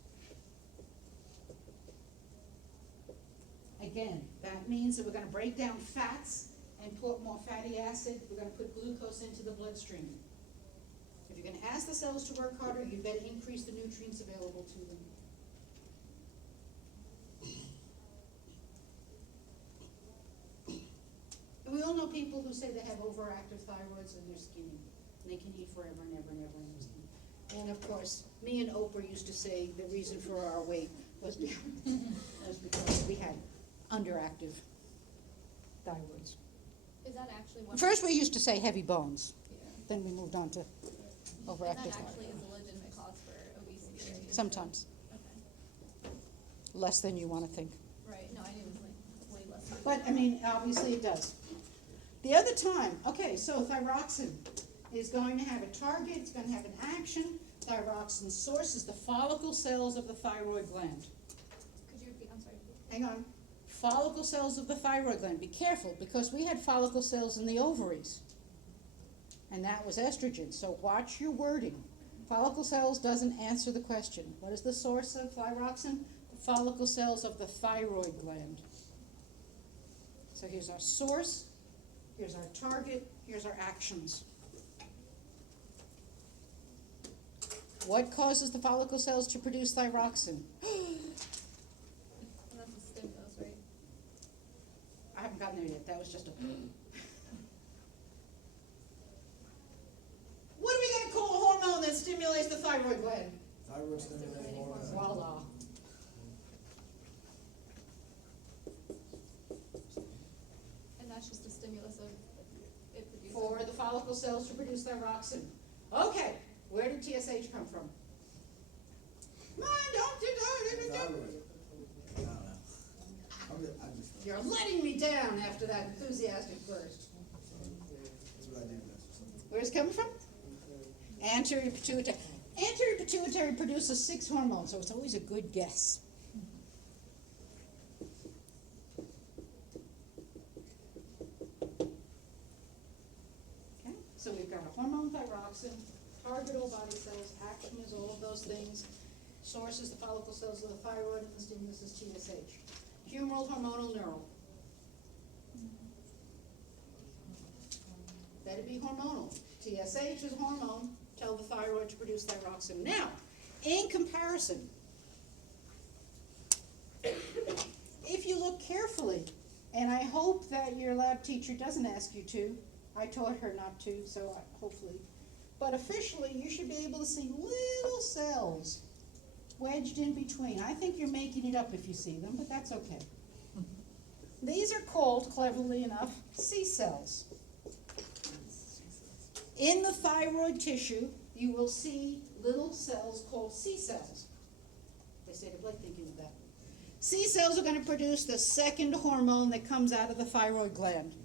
Again, that means that we're going to break down fats and put more fatty acid. We're going to put glucose into the bloodstream. If you're going to ask the cells to work harder, you better increase the nutrients available to them. And we all know people who say they have overactive thyroids and they're skinny. And they can eat forever and ever and ever and they're skinny. And of course, me and Oprah used to say the reason for our weight was because we had underactive thyroids. Is that actually one? First we used to say heavy bones, Yeah. then we moved on to And overactive that actually thyroid. is a legitimate cause for obesity, right? Sometimes, Okay. less than you want to think. Right, no, I knew it was like way less. than But, I mean, obviously it does. The other time, okay, so thyroxine is going to have a target, it's going to have an action. Thyroxine source is the follicle cells of the thyroid gland. Could you repeat, I'm sorry. Hang on. Follicle cells of the thyroid gland. Be careful, because we had follicle cells in the ovaries. And that was estrogen, so watch your wording. Follicle cells doesn't answer the question. What is the source of thyroxine? The follicle cells of the thyroid gland. So here's our source, here's our target, here's our actions. What causes the follicle cells to produce thyroxine? And that's a stimulus, right? I haven't gotten there yet, that was just a... What do we gotta call a hormone that stimulates the thyroid gland? Thyroid stimulating hormone. Voila. follicle cells to produce thyroxine. Okay, where did TSH come from? Come on, don't. Thyroid. I don't know. I'm just. You're letting me down after that enthusiastic burst. That's what I do best. Where's it coming from? Anterior pituitary. Anterior pituitary produces 6 hormones, so it's always a good guess. Okay, so we've got a hormone thyroxine, target all body cells, action is all of those things. Source is the follicle cells of the thyroid, and the stimulus is TSH. Humoral, hormonal, neural. That'd be hormonal. TSH is hormone, tell the thyroid to produce thyroxine. Now, in comparison, if you look carefully, and I hope that your lab teacher doesn't ask you to, I taught her not to, so hopefully, but officially you should be able to see little cells wedged in between. I think you're making it up if you see them, but that's okay. These are called, cleverly enough, C cells. In the thyroid tissue, you will see little cells called C cells. They say to Blake thinking of that. C cells are going to produce the second hormone that comes out of the thyroid gland,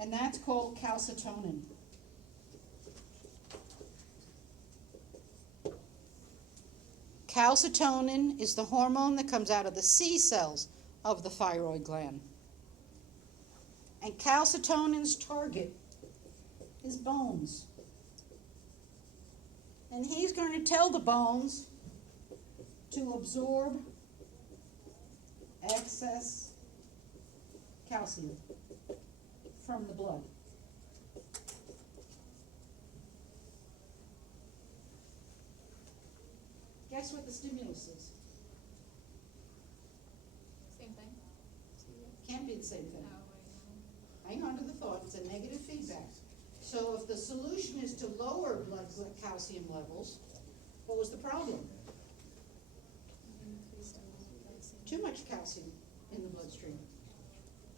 and that's called calcitonin. Calcitonin is the hormone that comes out of the C cells of the thyroid gland. And calcitonin's target is bones. And he's going to tell the bones to absorb excess calcium from the blood. Guess what the stimulus is? Same thing. Can't be the same thing. No, wait, Hang on to the thought, it's a negative feedback. So if the solution is to lower blood calcium levels, what was the problem? Too much calcium in the bloodstream.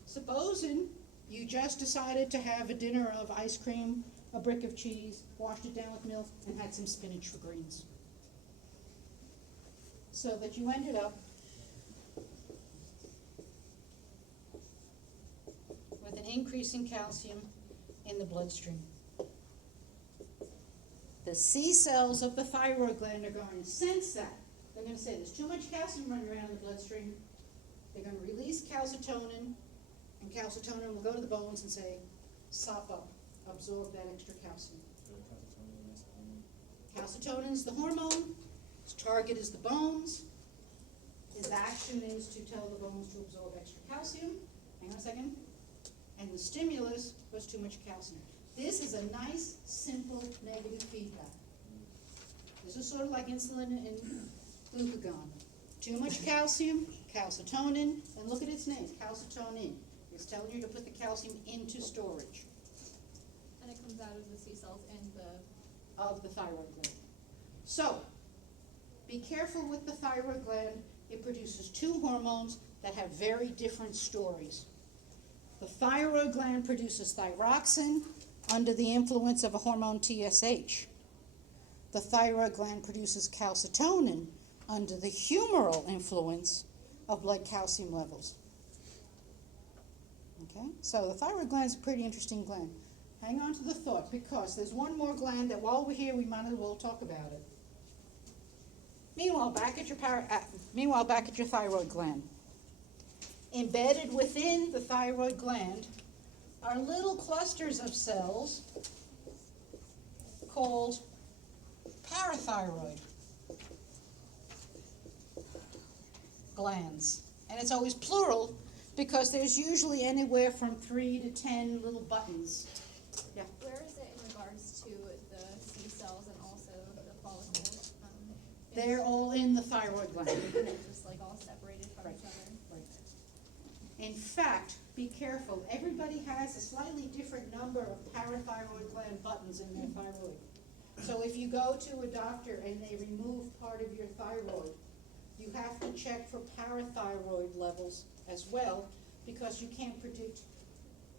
Supposing you just decided to have a dinner of ice cream, a brick of cheese, washed it down with milk, and had some spinach for greens. So that you ended up with an increase in calcium in the bloodstream. The C cells of the thyroid gland are going to sense that. They're going to say there's too much calcium running around in the bloodstream. They're going to release calcitonin, and calcitonin will go to the bones and say, sop up, absorb that extra calcium. Calcitonin is the hormone. Its target is the bones. His action is to tell the bones to absorb extra calcium. Hang on a second. And the stimulus was too much calcium. This is a nice, simple negative feedback. This is sort of like insulin and glucagon. Too much calcium, calcitonin, and look at its name, calcitonin. It's telling you to put the calcium into storage And it comes out of the C cells and of the thyroid gland. So, be careful with the thyroid gland. It produces 2 hormones that have very different stories. The thyroid gland produces thyroxine under the influence of a hormone TSH. The thyroid gland produces calcitonin under the humoral influence of blood calcium levels. Okay, so the thyroid gland is a pretty interesting gland. Hang on to the thought, because there's one more gland that while we're here, we might as well talk about it. Meanwhile, back at your thyroid gland. Embedded within the thyroid gland are little clusters of cells called parathyroid glands. And it's always plural because there's usually anywhere from 3 to 10 little buttons. Yeah. where is it in regards to the C cells and also the follicles? They're all in the thyroid gland. They're just like all separated from each other. In fact, be careful. Everybody has a slightly different number of parathyroid gland buttons in their thyroid. So if you go to a doctor and they remove part of your thyroid, you have to check for parathyroid levels as well, because you can't predict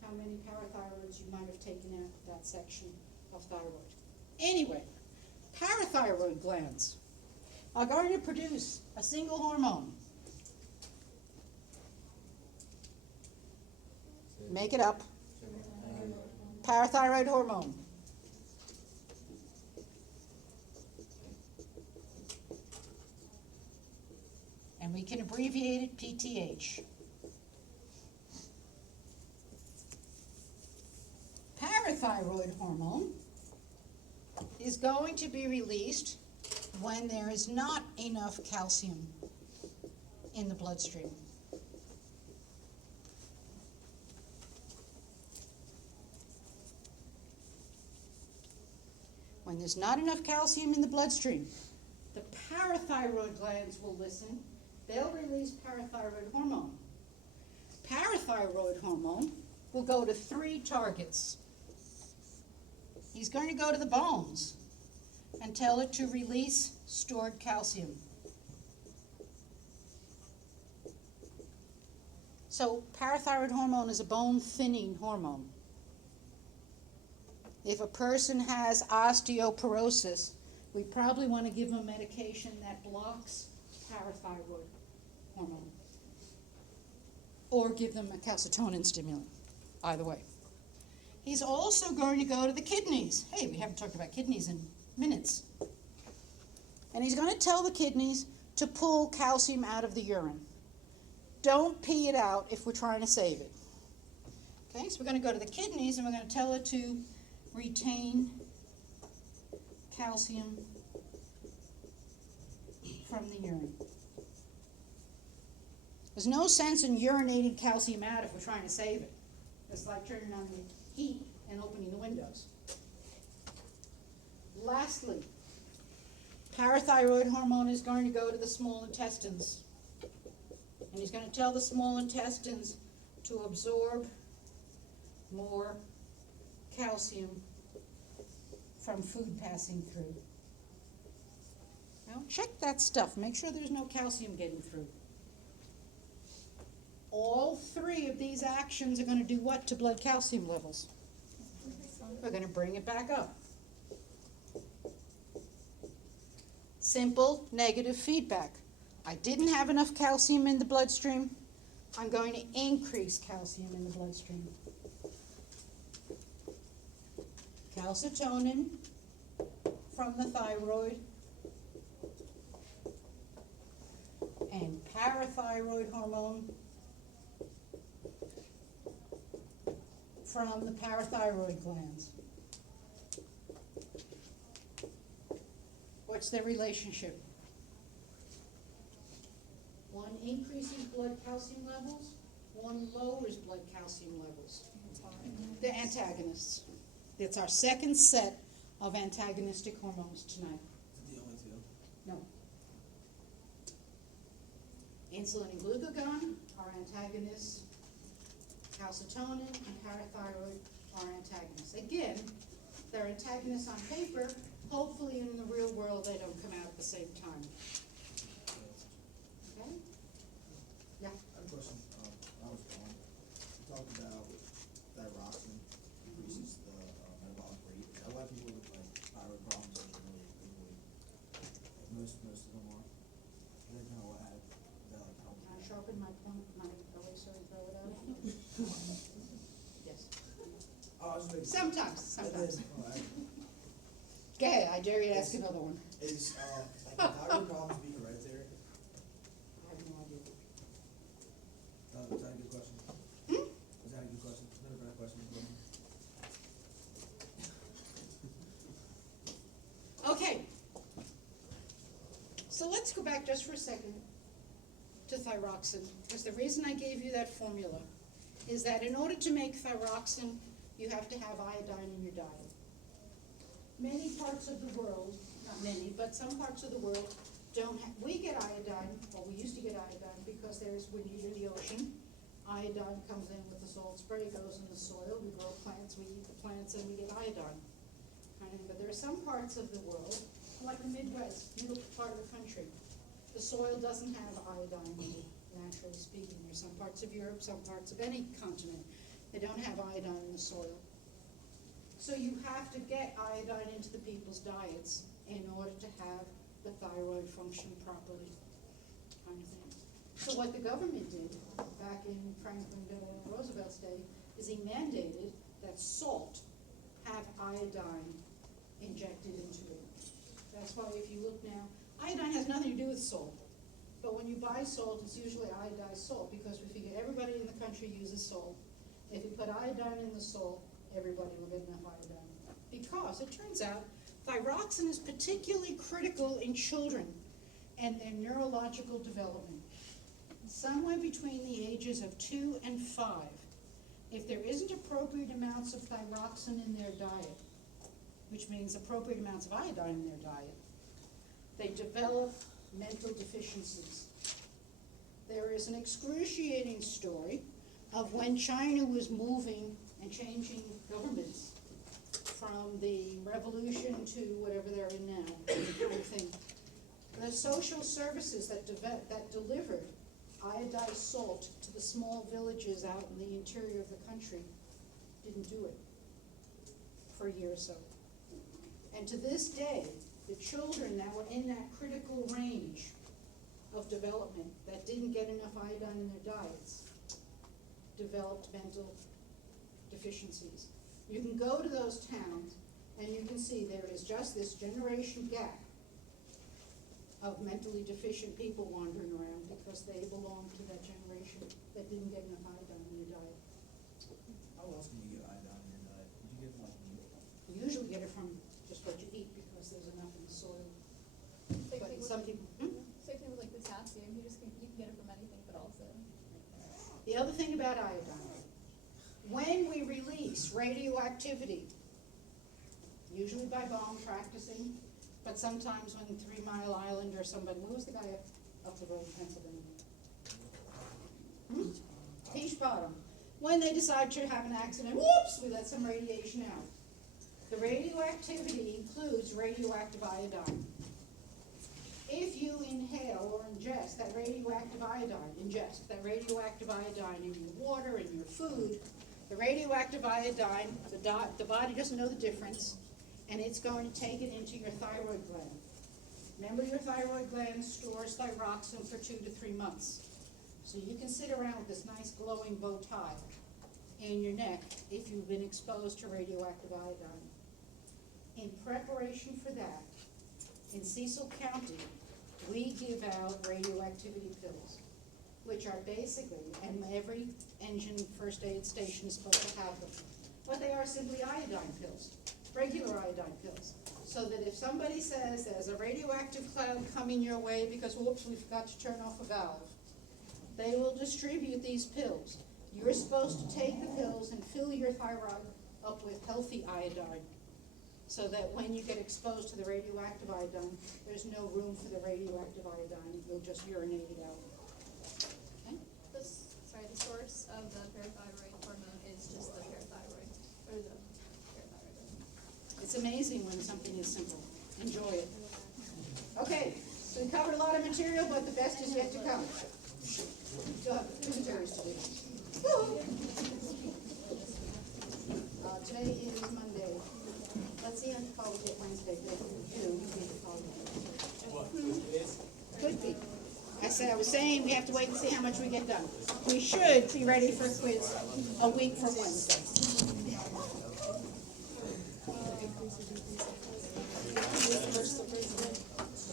how many parathyroids you might have taken out of that section. of thyroid. Anyway, parathyroid glands are going to produce a single hormone. Make it up. Parathyroid hormone. And we can abbreviate it PTH. Parathyroid hormone is going to be released when there is not enough calcium in the bloodstream. When there's not enough calcium in the bloodstream, the parathyroid glands will listen. They'll release parathyroid hormone. Parathyroid hormone will go to 3 targets. He's going to go to the bones and tell it to release stored calcium. So parathyroid hormone is a bone thinning hormone. If a person has osteoporosis, we probably want to give them medication that blocks parathyroid hormone. Or give them a calcitonin stimulant, either way. He's also going to go to the kidneys. Hey, we haven't talked about kidneys in minutes. And he's going to tell the kidneys to pull calcium out of the urine. Don't pee it out if we're trying to save it. Okay, so we're going to go to the kidneys and we're going to tell it to retain calcium from the urine. There's no sense in urinating calcium out if we're trying to save it. It's like turning on the heat and opening the windows. Lastly, parathyroid hormone is going to go to the small intestines. And he's going to tell the small intestines to absorb more calcium from food passing through. Now, check that stuff. Make sure there's no calcium getting through. All 3 of these actions are going to do what to blood calcium levels? We're going to bring it back up. Simple negative feedback. I didn't have enough calcium in the bloodstream. I'm going to increase calcium in the bloodstream. Calcitonin from the thyroid and parathyroid hormone from the parathyroid glands. What's their relationship? One increases blood calcium levels, one lowers blood calcium levels. They're antagonists. It's our second set of antagonistic hormones tonight. The only 2. No. Insulin and glucagon are antagonists. Calcitonin and parathyroid are antagonists. Again, they're antagonists on paper. Hopefully in the real world they don't come out at the same time. Okay? Yeah. I have a question. I was wrong. You talked about thyroxine increases the metabolic rate. Is that why people with like thyroid problems are really weight? Most of them are. Is that kind of what happened? Is that like how? Can I sharpen my point, my eraser and throw it out? Yes. Oh, I was making. Sometimes. Alright. Okay, I dare you to ask another one. Is like the thyroid problems being hereditary? I have no idea. Is that a good question? Is that a good question? Is that a better question? Okay. So let's go back just for a second to thyroxine, because the reason I gave you that formula is that in order to make thyroxine, you have to have iodine in your diet. Many parts of the world, not many, but some parts of the world don't have, we get iodine, or we used to get iodine because there's, when you're in the ocean, iodine comes in with the salt spray, goes in the soil, we grow plants, we eat the plants, and we get iodine. Kind of, but there are some parts of the world, like the Midwest, middle part of the country, the soil doesn't have iodine in it, naturally speaking. There's some parts of Europe, some parts of any continent, they don't have iodine in the soil. So you have to get iodine into the people's diets in order to have the thyroid function properly, kind of thing. So what the government did back in Franklin Delano Roosevelt's day is he mandated that salt have iodine injected into it. That's why if you look now, iodine has nothing to do with salt. But when you buy salt, it's usually iodized salt, because we figure everybody in the country uses salt. If you put iodine in the salt, everybody will get enough iodine. Because it turns out thyroxine is particularly critical in children and their neurological development. Somewhere between the ages of 2 and 5, if there isn't appropriate amounts of thyroxine in their diet, which means appropriate amounts of iodine in their diet, they develop mental deficiencies. There is an excruciating story of when China was moving and changing governments from the revolution to whatever they're in now, kind of thing. The social services that delivered iodized salt to the small villages out in the interior of the country didn't do it for a year or so. And to this day, the children that were in that critical range of development that didn't get enough iodine in their diets developed mental deficiencies. You can go to those towns and you can see there is just this generation gap of mentally deficient people wandering around because they belong to that generation that didn't get enough iodine in their diet. How else can you get iodine in your diet? Did you get it like meat? You usually get it from just what you eat because there's enough in the soil. Same But thing with, some people, same thing with like potassium, you can get it from anything, but also. The other thing about iodine, when we release radioactivity, usually by bomb practicing, but sometimes when 3 Mile Island or somebody, who was the guy up the road in Pennsylvania? Peach Bottom. When they decide to have an accident, whoops, we let some radiation out. The radioactivity includes radioactive iodine. If you inhale or ingest that radioactive iodine in your water, in your food, the radioactive iodine, the body doesn't know the difference, and it's going to take it into your thyroid gland. Remember, your thyroid gland stores thyroxine for 2 to 3 months. So you can sit around with this nice glowing bow tie in your neck if you've been exposed to radioactive iodine. In preparation for that, in Cecil County, we give out radioactivity pills, which are basically, and every engine first aid station is supposed to have them, but they are simply iodine pills, regular iodine pills, so that if somebody says there's a radioactive cloud coming your way because, whoops, we forgot to turn off a valve, they will distribute these pills. You're supposed to take the pills and fill your thyroid up with healthy iodine, so that when you get exposed to the radioactive iodine, there's no room for the radioactive iodine, you'll just urinate it out. Okay? The source of the parathyroid hormone is just the parathyroid, or the parathyroid. It's amazing when something is simple. Enjoy it. Okay, so we covered a lot of material, but the best is yet to come. Still have 2 materials to do. Woo! Today is Monday. Let's see how you call it Wednesday. Could be. I was saying we have to wait and see how much we get done. We should be ready for a quiz a week from Wednesday.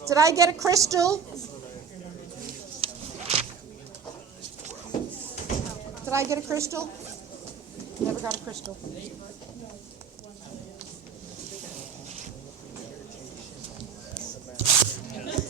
Did I get a crystal? Did I get a crystal? Never got a crystal.